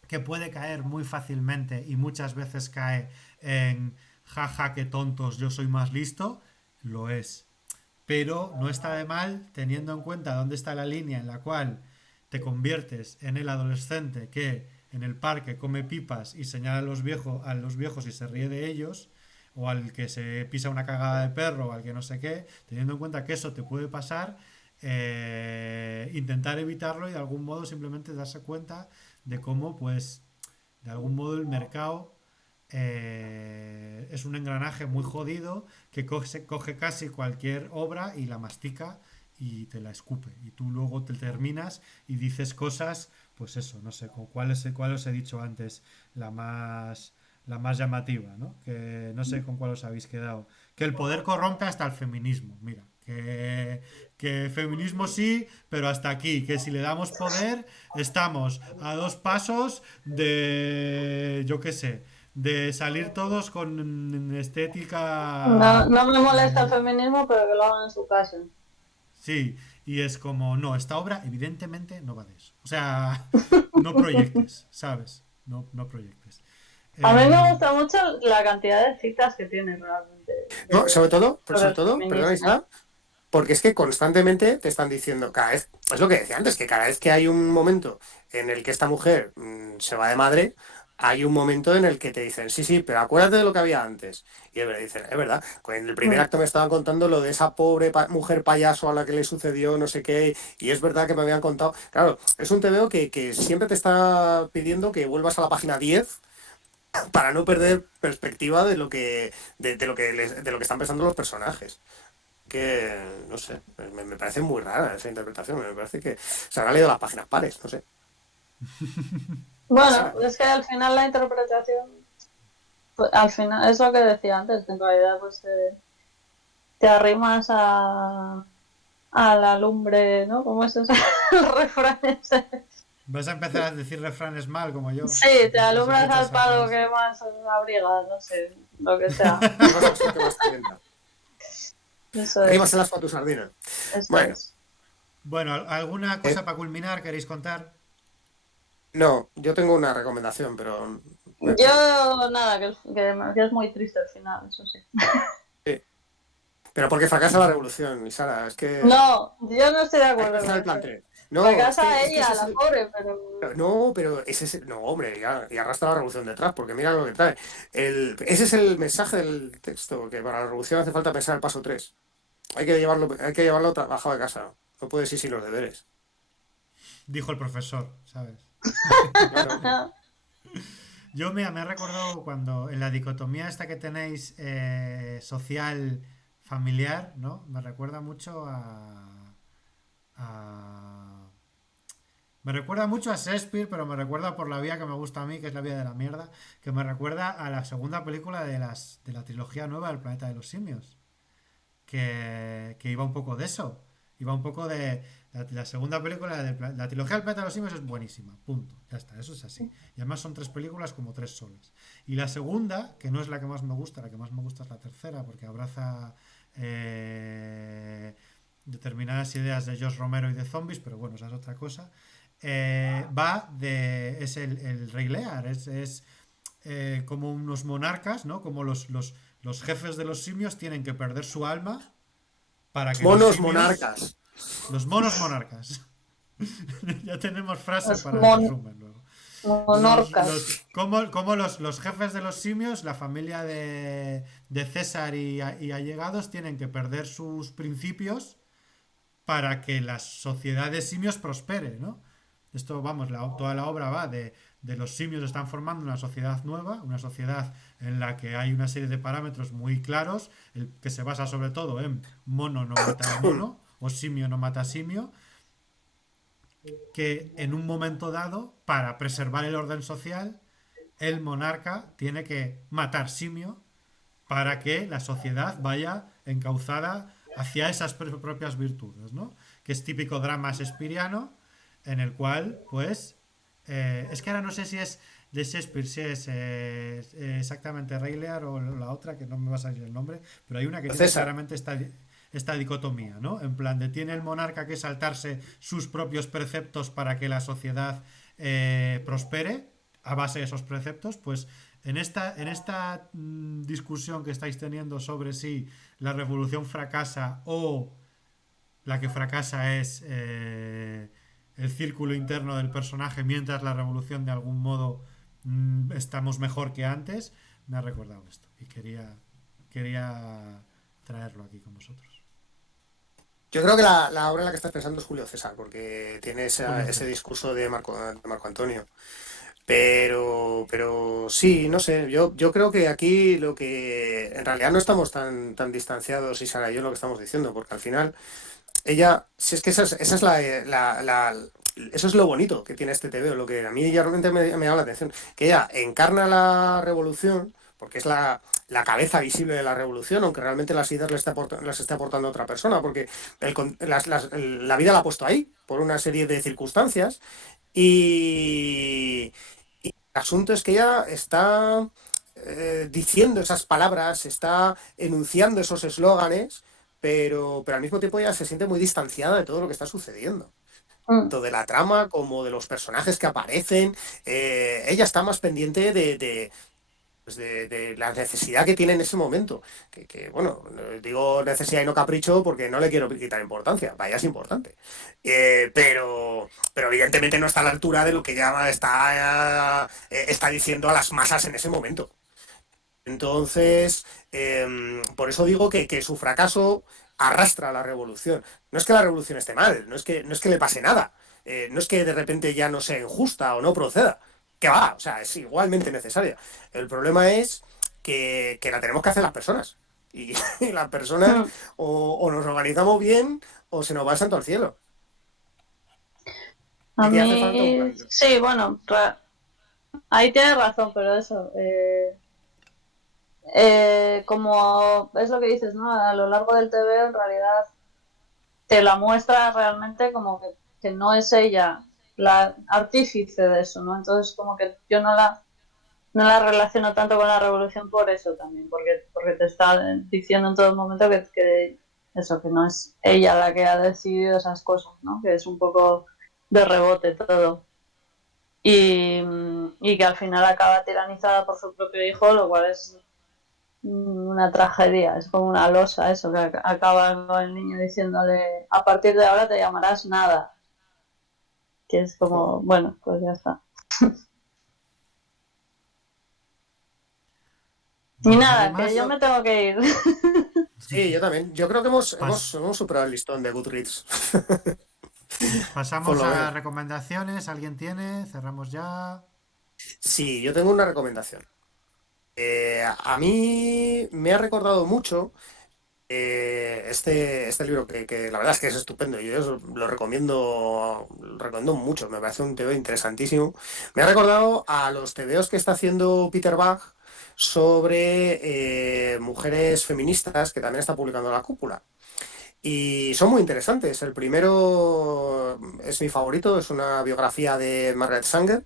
que puede caer muy fácilmente y muchas veces cae en jaja, qué tontos, yo soy más listo, lo es. Pero no está de mal teniendo en cuenta dónde está la línea en la cual te conviertes en el adolescente que en el parque come pipas y señala a los viejos y se ríe de ellos, o al que se pisa una cagada de perro, o al que no sé qué, teniendo en cuenta que eso te puede pasar, intentar evitarlo y de algún modo simplemente darse cuenta de cómo, pues, de algún modo el mercado es un engranaje muy jodido que coge casi cualquier obra y la mastica y te la escupe. Y tú luego te terminas y dices cosas, pues eso, no sé, cuál os he dicho antes, la más llamativa, ¿no? Que no sé con cuál os habéis quedado. Que el poder corrompe hasta el feminismo, mira. Que feminismo sí, pero hasta aquí. Que si le damos poder, estamos a dos pasos de, yo qué sé, de salir todos con No, estética. no me molesta el eh, feminismo, pero que lo hagan en su casa. sí, y es como, no, esta obra evidentemente no va de eso. O sea, no proyectes, ¿sabes? No, no proyectes. A mí me Eh, gusta mucho la cantidad de citas que tiene realmente No, sobre el sobre todo, perdona feminismo. Isla, porque es que constantemente te están diciendo, cada vez, es lo que decía antes, que cada vez que hay un momento en el que esta mujer se va de madre, hay un momento en el que te dicen, sí, sí, pero acuérdate de lo que había antes. Y es verdad, dicen, es verdad, en el primer Mm. acto me estaban contando lo de esa pobre mujer payaso a la que le sucedió no sé qué, y es verdad que me habían contado. Claro, es un TVO que siempre te está pidiendo que vuelvas a la página 10 para no perder perspectiva de lo de lo que están pensando los personajes. Que, no sé, me parece muy rara esa interpretación. Me parece que se habrá leído las páginas pares, no sé. Bueno, Sara. es que al final la interpretación, pues, al final es lo que decía antes, que en realidad pues te arrimas a la lumbre, ¿no? ¿Cómo es ese el refrán ese? Vas a empezar a decir refranes mal como yo. Sí, te Vas a alumbras empezar a al palo sacar. que más abriga, no sé, lo que sea. Arriba al sol que más calienta. Eso Arriba es, se las para tu sardina. eso Bueno, es. Bueno, ¿alguna eh, cosa para culminar queréis contar? no, yo tengo una recomendación, pero Yo, nada, que es muy triste al final, eso sí. sí. Pero porque fracasa la revolución, y Sara, es que No, yo no estoy de hay que acuerdo empezar con el plan eso. 3. No, Fracasa es que ella, ese es la el. pobre, pero... No, pero no, hombre, y arrastra la revolución detrás, porque mira lo que trae. Ese es el mensaje del texto, que para la revolución hace falta pensar el paso 3. Hay que llevarlo trabajado de casa. No puedes ir sin los deberes. Dijo el profesor, ¿sabes? Claro. Me he recordado cuando en la dicotomía esta que tenéis social familiar, ¿no? Me recuerda mucho a- me recuerda mucho a Shakespeare, pero me recuerda por la vía que me gusta a mí, que es la vía de la mierda, que me recuerda a la segunda película de la trilogía nueva del Planeta de los Simios, que iba un poco de eso. Iba un poco de. La segunda película de la trilogía del planeta de los simios es buenísima. Punto. Ya está, eso es así. Y además son tres películas como tres solas. Y la segunda, que no es la que más me gusta, la que más me gusta es la tercera, porque abraza determinadas ideas de Josh Romero y de zombies, pero bueno, esa es otra cosa. Va de. Es el Rey Lear, es como unos monarcas, ¿no? Como los jefes de los simios tienen que perder su alma para que los Monos simios, monarcas. los monos monarcas, ya tenemos frase Los para el resumen luego. monorcas. Como los jefes de los simios, la familia de César y allegados, tienen que perder sus principios para que la sociedad de simios prospere, ¿no? Esto, vamos, toda la obra va de los simios están formando una sociedad nueva, una sociedad en la que hay una serie de parámetros muy claros, que se basa sobre todo en mono no mata a mono o simio no mata a simio, que en un momento dado, para preservar el orden social, el monarca tiene que matar simio para que la sociedad vaya encauzada hacia esas propias virtudes, ¿no? Que es típico drama shakespeariano en el cual, pues, es que ahora no sé si es de Shakespeare, si es exactamente Rey Lear o la otra, que no me va a salir el nombre, pero hay una que tiene César. claramente esta dicotomía, ¿no? En plan de tiene el monarca que saltarse sus propios preceptos para que la sociedad prospere a base de esos preceptos, pues en esta discusión que estáis teniendo sobre si la revolución fracasa o la que fracasa es el círculo interno del personaje mientras la revolución de algún modo estamos mejor que antes, me ha recordado esto y quería traerlo aquí con vosotros. Yo creo que la obra en la que estás pensando es Julio César, porque tiene Julio ese César. discurso de Marco Antonio. Pero sí, no sé, yo creo que aquí lo que en realidad no estamos tan distanciados, y Sara y yo, lo que estamos diciendo, porque al final ella, si es que esa es eso es lo bonito que tiene este TVO, lo que a mí ya realmente me llama la atención, que ella encarna la revolución, porque es la cabeza visible de la revolución, aunque realmente las ideas las está aportando otra persona, porque la vida la ha puesto ahí por una serie de circunstancias y el asunto es que ella está diciendo esas palabras, está enunciando esos eslóganes, pero al mismo tiempo ella se siente muy distanciada de todo lo que está sucediendo. Mm, Tanto de la trama como de los personajes que aparecen. Ella está más pendiente pues de la necesidad que tiene en ese momento. Bueno, digo necesidad y no capricho porque no le quiero quitar importancia. Vaya, es importante. Pero evidentemente no está a la altura de lo que ya está diciendo a las masas en ese momento. Entonces, por eso digo que su fracaso arrastra a la revolución. No es que la revolución esté mal, no es que le pase nada, no es que de repente ya no sea injusta o no proceda, que va, o sea, es igualmente necesaria. El problema es que la tenemos que hacer las personas. Y, y las personas mm. o nos organizamos bien o se nos va el santo al cielo. Y A aquí hace falta un mí, cambio. sí, bueno, ahí tienes razón, pero eso, como es lo que dices, ¿no? A lo largo del TV en realidad te la muestra realmente como que no es ella la artífice de eso, ¿no? Entonces como que yo no la relaciono tanto con la revolución por eso también, porque te está diciendo en todo momento que eso, que no es ella la que ha decidido esas cosas, ¿no? Que es un poco de rebote todo. Y que al final acaba tiranizada por su propio hijo, lo cual es una tragedia, es como una losa eso, que acaba con el niño diciéndole, a partir de ahora te llamarás nada, que es Jo. como, bueno, pues ya está. Y Bueno, nada, que además, yo me tengo que ir. Sí, yo también. Yo creo que hemos, hemos, pas- hemos superado el listón de Goodreads. Por pasamos lo a menos. recomendaciones. ¿Alguien tiene? Cerramos ya. Sí, yo tengo una recomendación. A mí me ha recordado mucho este libro que la verdad es que es estupendo. Yo lo recomiendo mucho. Me parece un TVO interesantísimo. Me ha recordado a los TVOs que está haciendo Peter Bach sobre mujeres feministas que también está publicando La Cúpula. Y son muy interesantes. El primero es mi favorito, es una biografía de Margaret Sanger,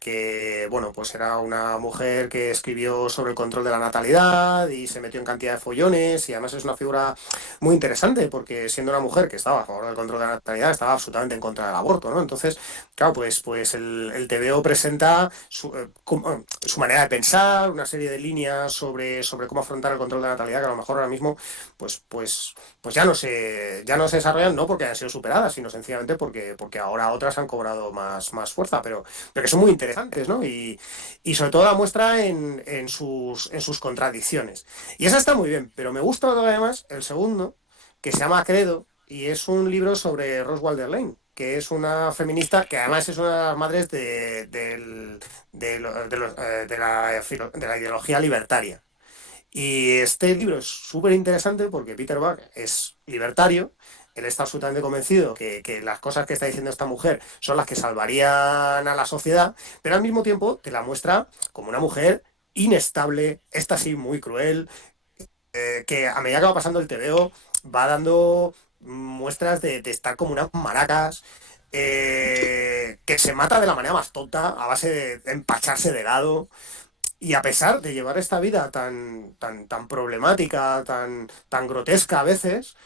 que bueno, pues era una mujer que escribió sobre el control de la natalidad y se metió en cantidad de follones y además es una figura muy interesante porque siendo una mujer que estaba a favor del control de la natalidad estaba absolutamente en contra del aborto, ¿no? Entonces, claro, pues el TVO presenta su manera de pensar, una serie de líneas sobre cómo afrontar el control de la natalidad que a lo mejor ahora mismo pues, pues, pues ya no se desarrollan, no porque hayan sido superadas, sino sencillamente porque ahora otras han cobrado más fuerza, pero que son muy interesantes, ¿no? Y sobre todo la muestra en sus contradicciones. Y esa está muy bien, pero me gusta además el segundo, que se llama Credo, y es un libro sobre Rose Walder-Lane, que es una feminista que además es una de las madres de la ideología libertaria. Y este libro es súper interesante porque Peter Bach es libertario, él está absolutamente convencido que las cosas que está diciendo esta mujer son las que salvarían a la sociedad, pero al mismo tiempo te la muestra como una mujer inestable, esta sí muy cruel, que a medida que va pasando el TVO va dando muestras de estar como unas maracas, que se mata de la manera más tonta a base de empacharse de helado. Y a pesar de llevar esta vida tan problemática, tan grotesca a veces,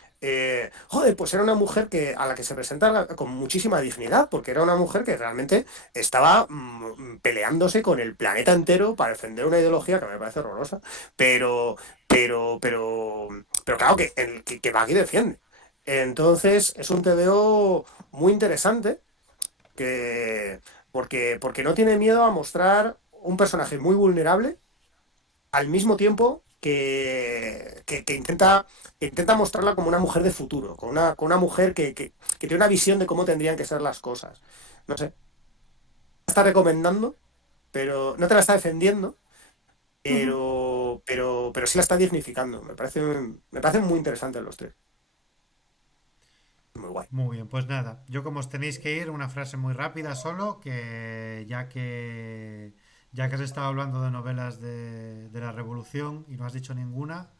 joder, pues era una mujer a la que se presenta con muchísima dignidad, porque era una mujer que realmente estaba peleándose con el planeta entero para defender una ideología que me parece horrorosa, pero, pero claro, que Baggy defiende. Entonces, es un TVO muy interesante que, porque no tiene miedo a mostrar un personaje muy vulnerable al mismo tiempo que intenta mostrarla como una mujer de futuro, con una mujer que tiene una visión de cómo tendrían que ser las cosas. No sé, la está recomendando, pero no te la está defendiendo, Ujú. pero sí la está dignificando. Me parecen muy interesantes los tres. Muy guay. Muy bien, pues nada, yo como os tenéis que ir, una frase muy rápida solo, que ya que has estado hablando de novelas de la Revolución y no has dicho ninguna,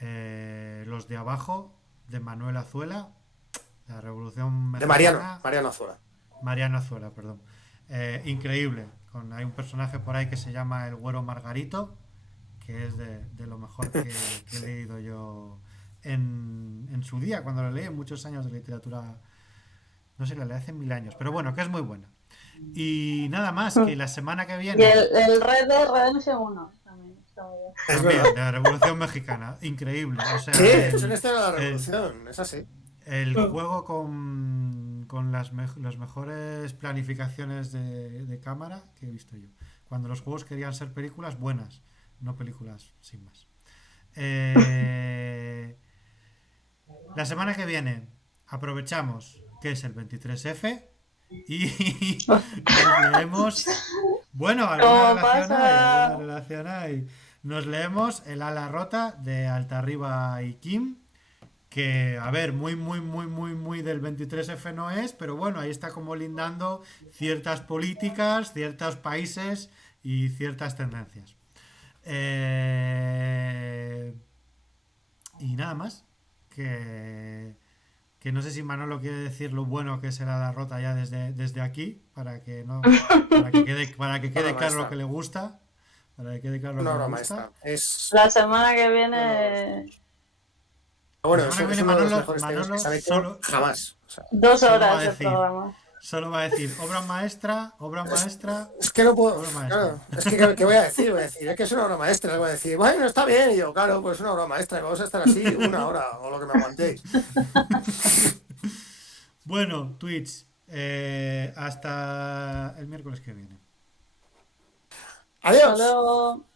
Los de abajo, de Manuel Azuela, la Revolución De Mariano, Mexicana, Mariano Azuela. Mariano Azuela, perdón. Increíble, hay un personaje por ahí que se llama el Güero Margarito, que es de lo mejor que he Sí. leído yo en su día, cuando lo leí, en muchos años de literatura. No sé, la leí hace 1000 años, pero bueno, que es muy buena. Y nada más, que la semana que Y viene, el Red Dead Redemption 1 también está muy bien. Es también, verdad. de la Revolución Mexicana, increíble. O Sí, sea, es una historia de la el, revolución, es así. el juego con las mejores planificaciones de cámara que he visto yo. Cuando los juegos querían ser películas buenas, no películas sin más. Eh, la semana que viene aprovechamos que es el 23F y nos leemos. Bueno, alguna Como relación hay, alguna pasa. relación hay. Nos leemos El ala rota de Altarriba y Kim, que, a ver, muy, muy, muy, muy, muy del 23F no es, pero bueno, ahí está como lindando ciertas políticas, ciertos países y ciertas tendencias. Eh, y nada más, que no sé si Manolo quiere decir lo bueno que será la rota ya desde aquí, para que quede Obra claro lo maestra, que le gusta, para que quede claro lo una que le obra gusta. maestra. Es La semana que uno de los, viene La bueno, semana que es viene uno de los Manolo, mejores temas que Manolo se han hecho solo, jamás. O sea, dos solo va a horas de decir, programa. solo va a decir obra es, maestra, es que no puedo, obra maestra. claro, es que ¿qué voy a decir? Voy a decir, es que es una obra maestra. Voy a decir, bueno, está bien. Y yo, claro, pues es una obra maestra. Y vamos a estar así 1 hora o lo que me aguantéis. Bueno, Twitch, hasta el miércoles que viene. Hasta Adiós. luego.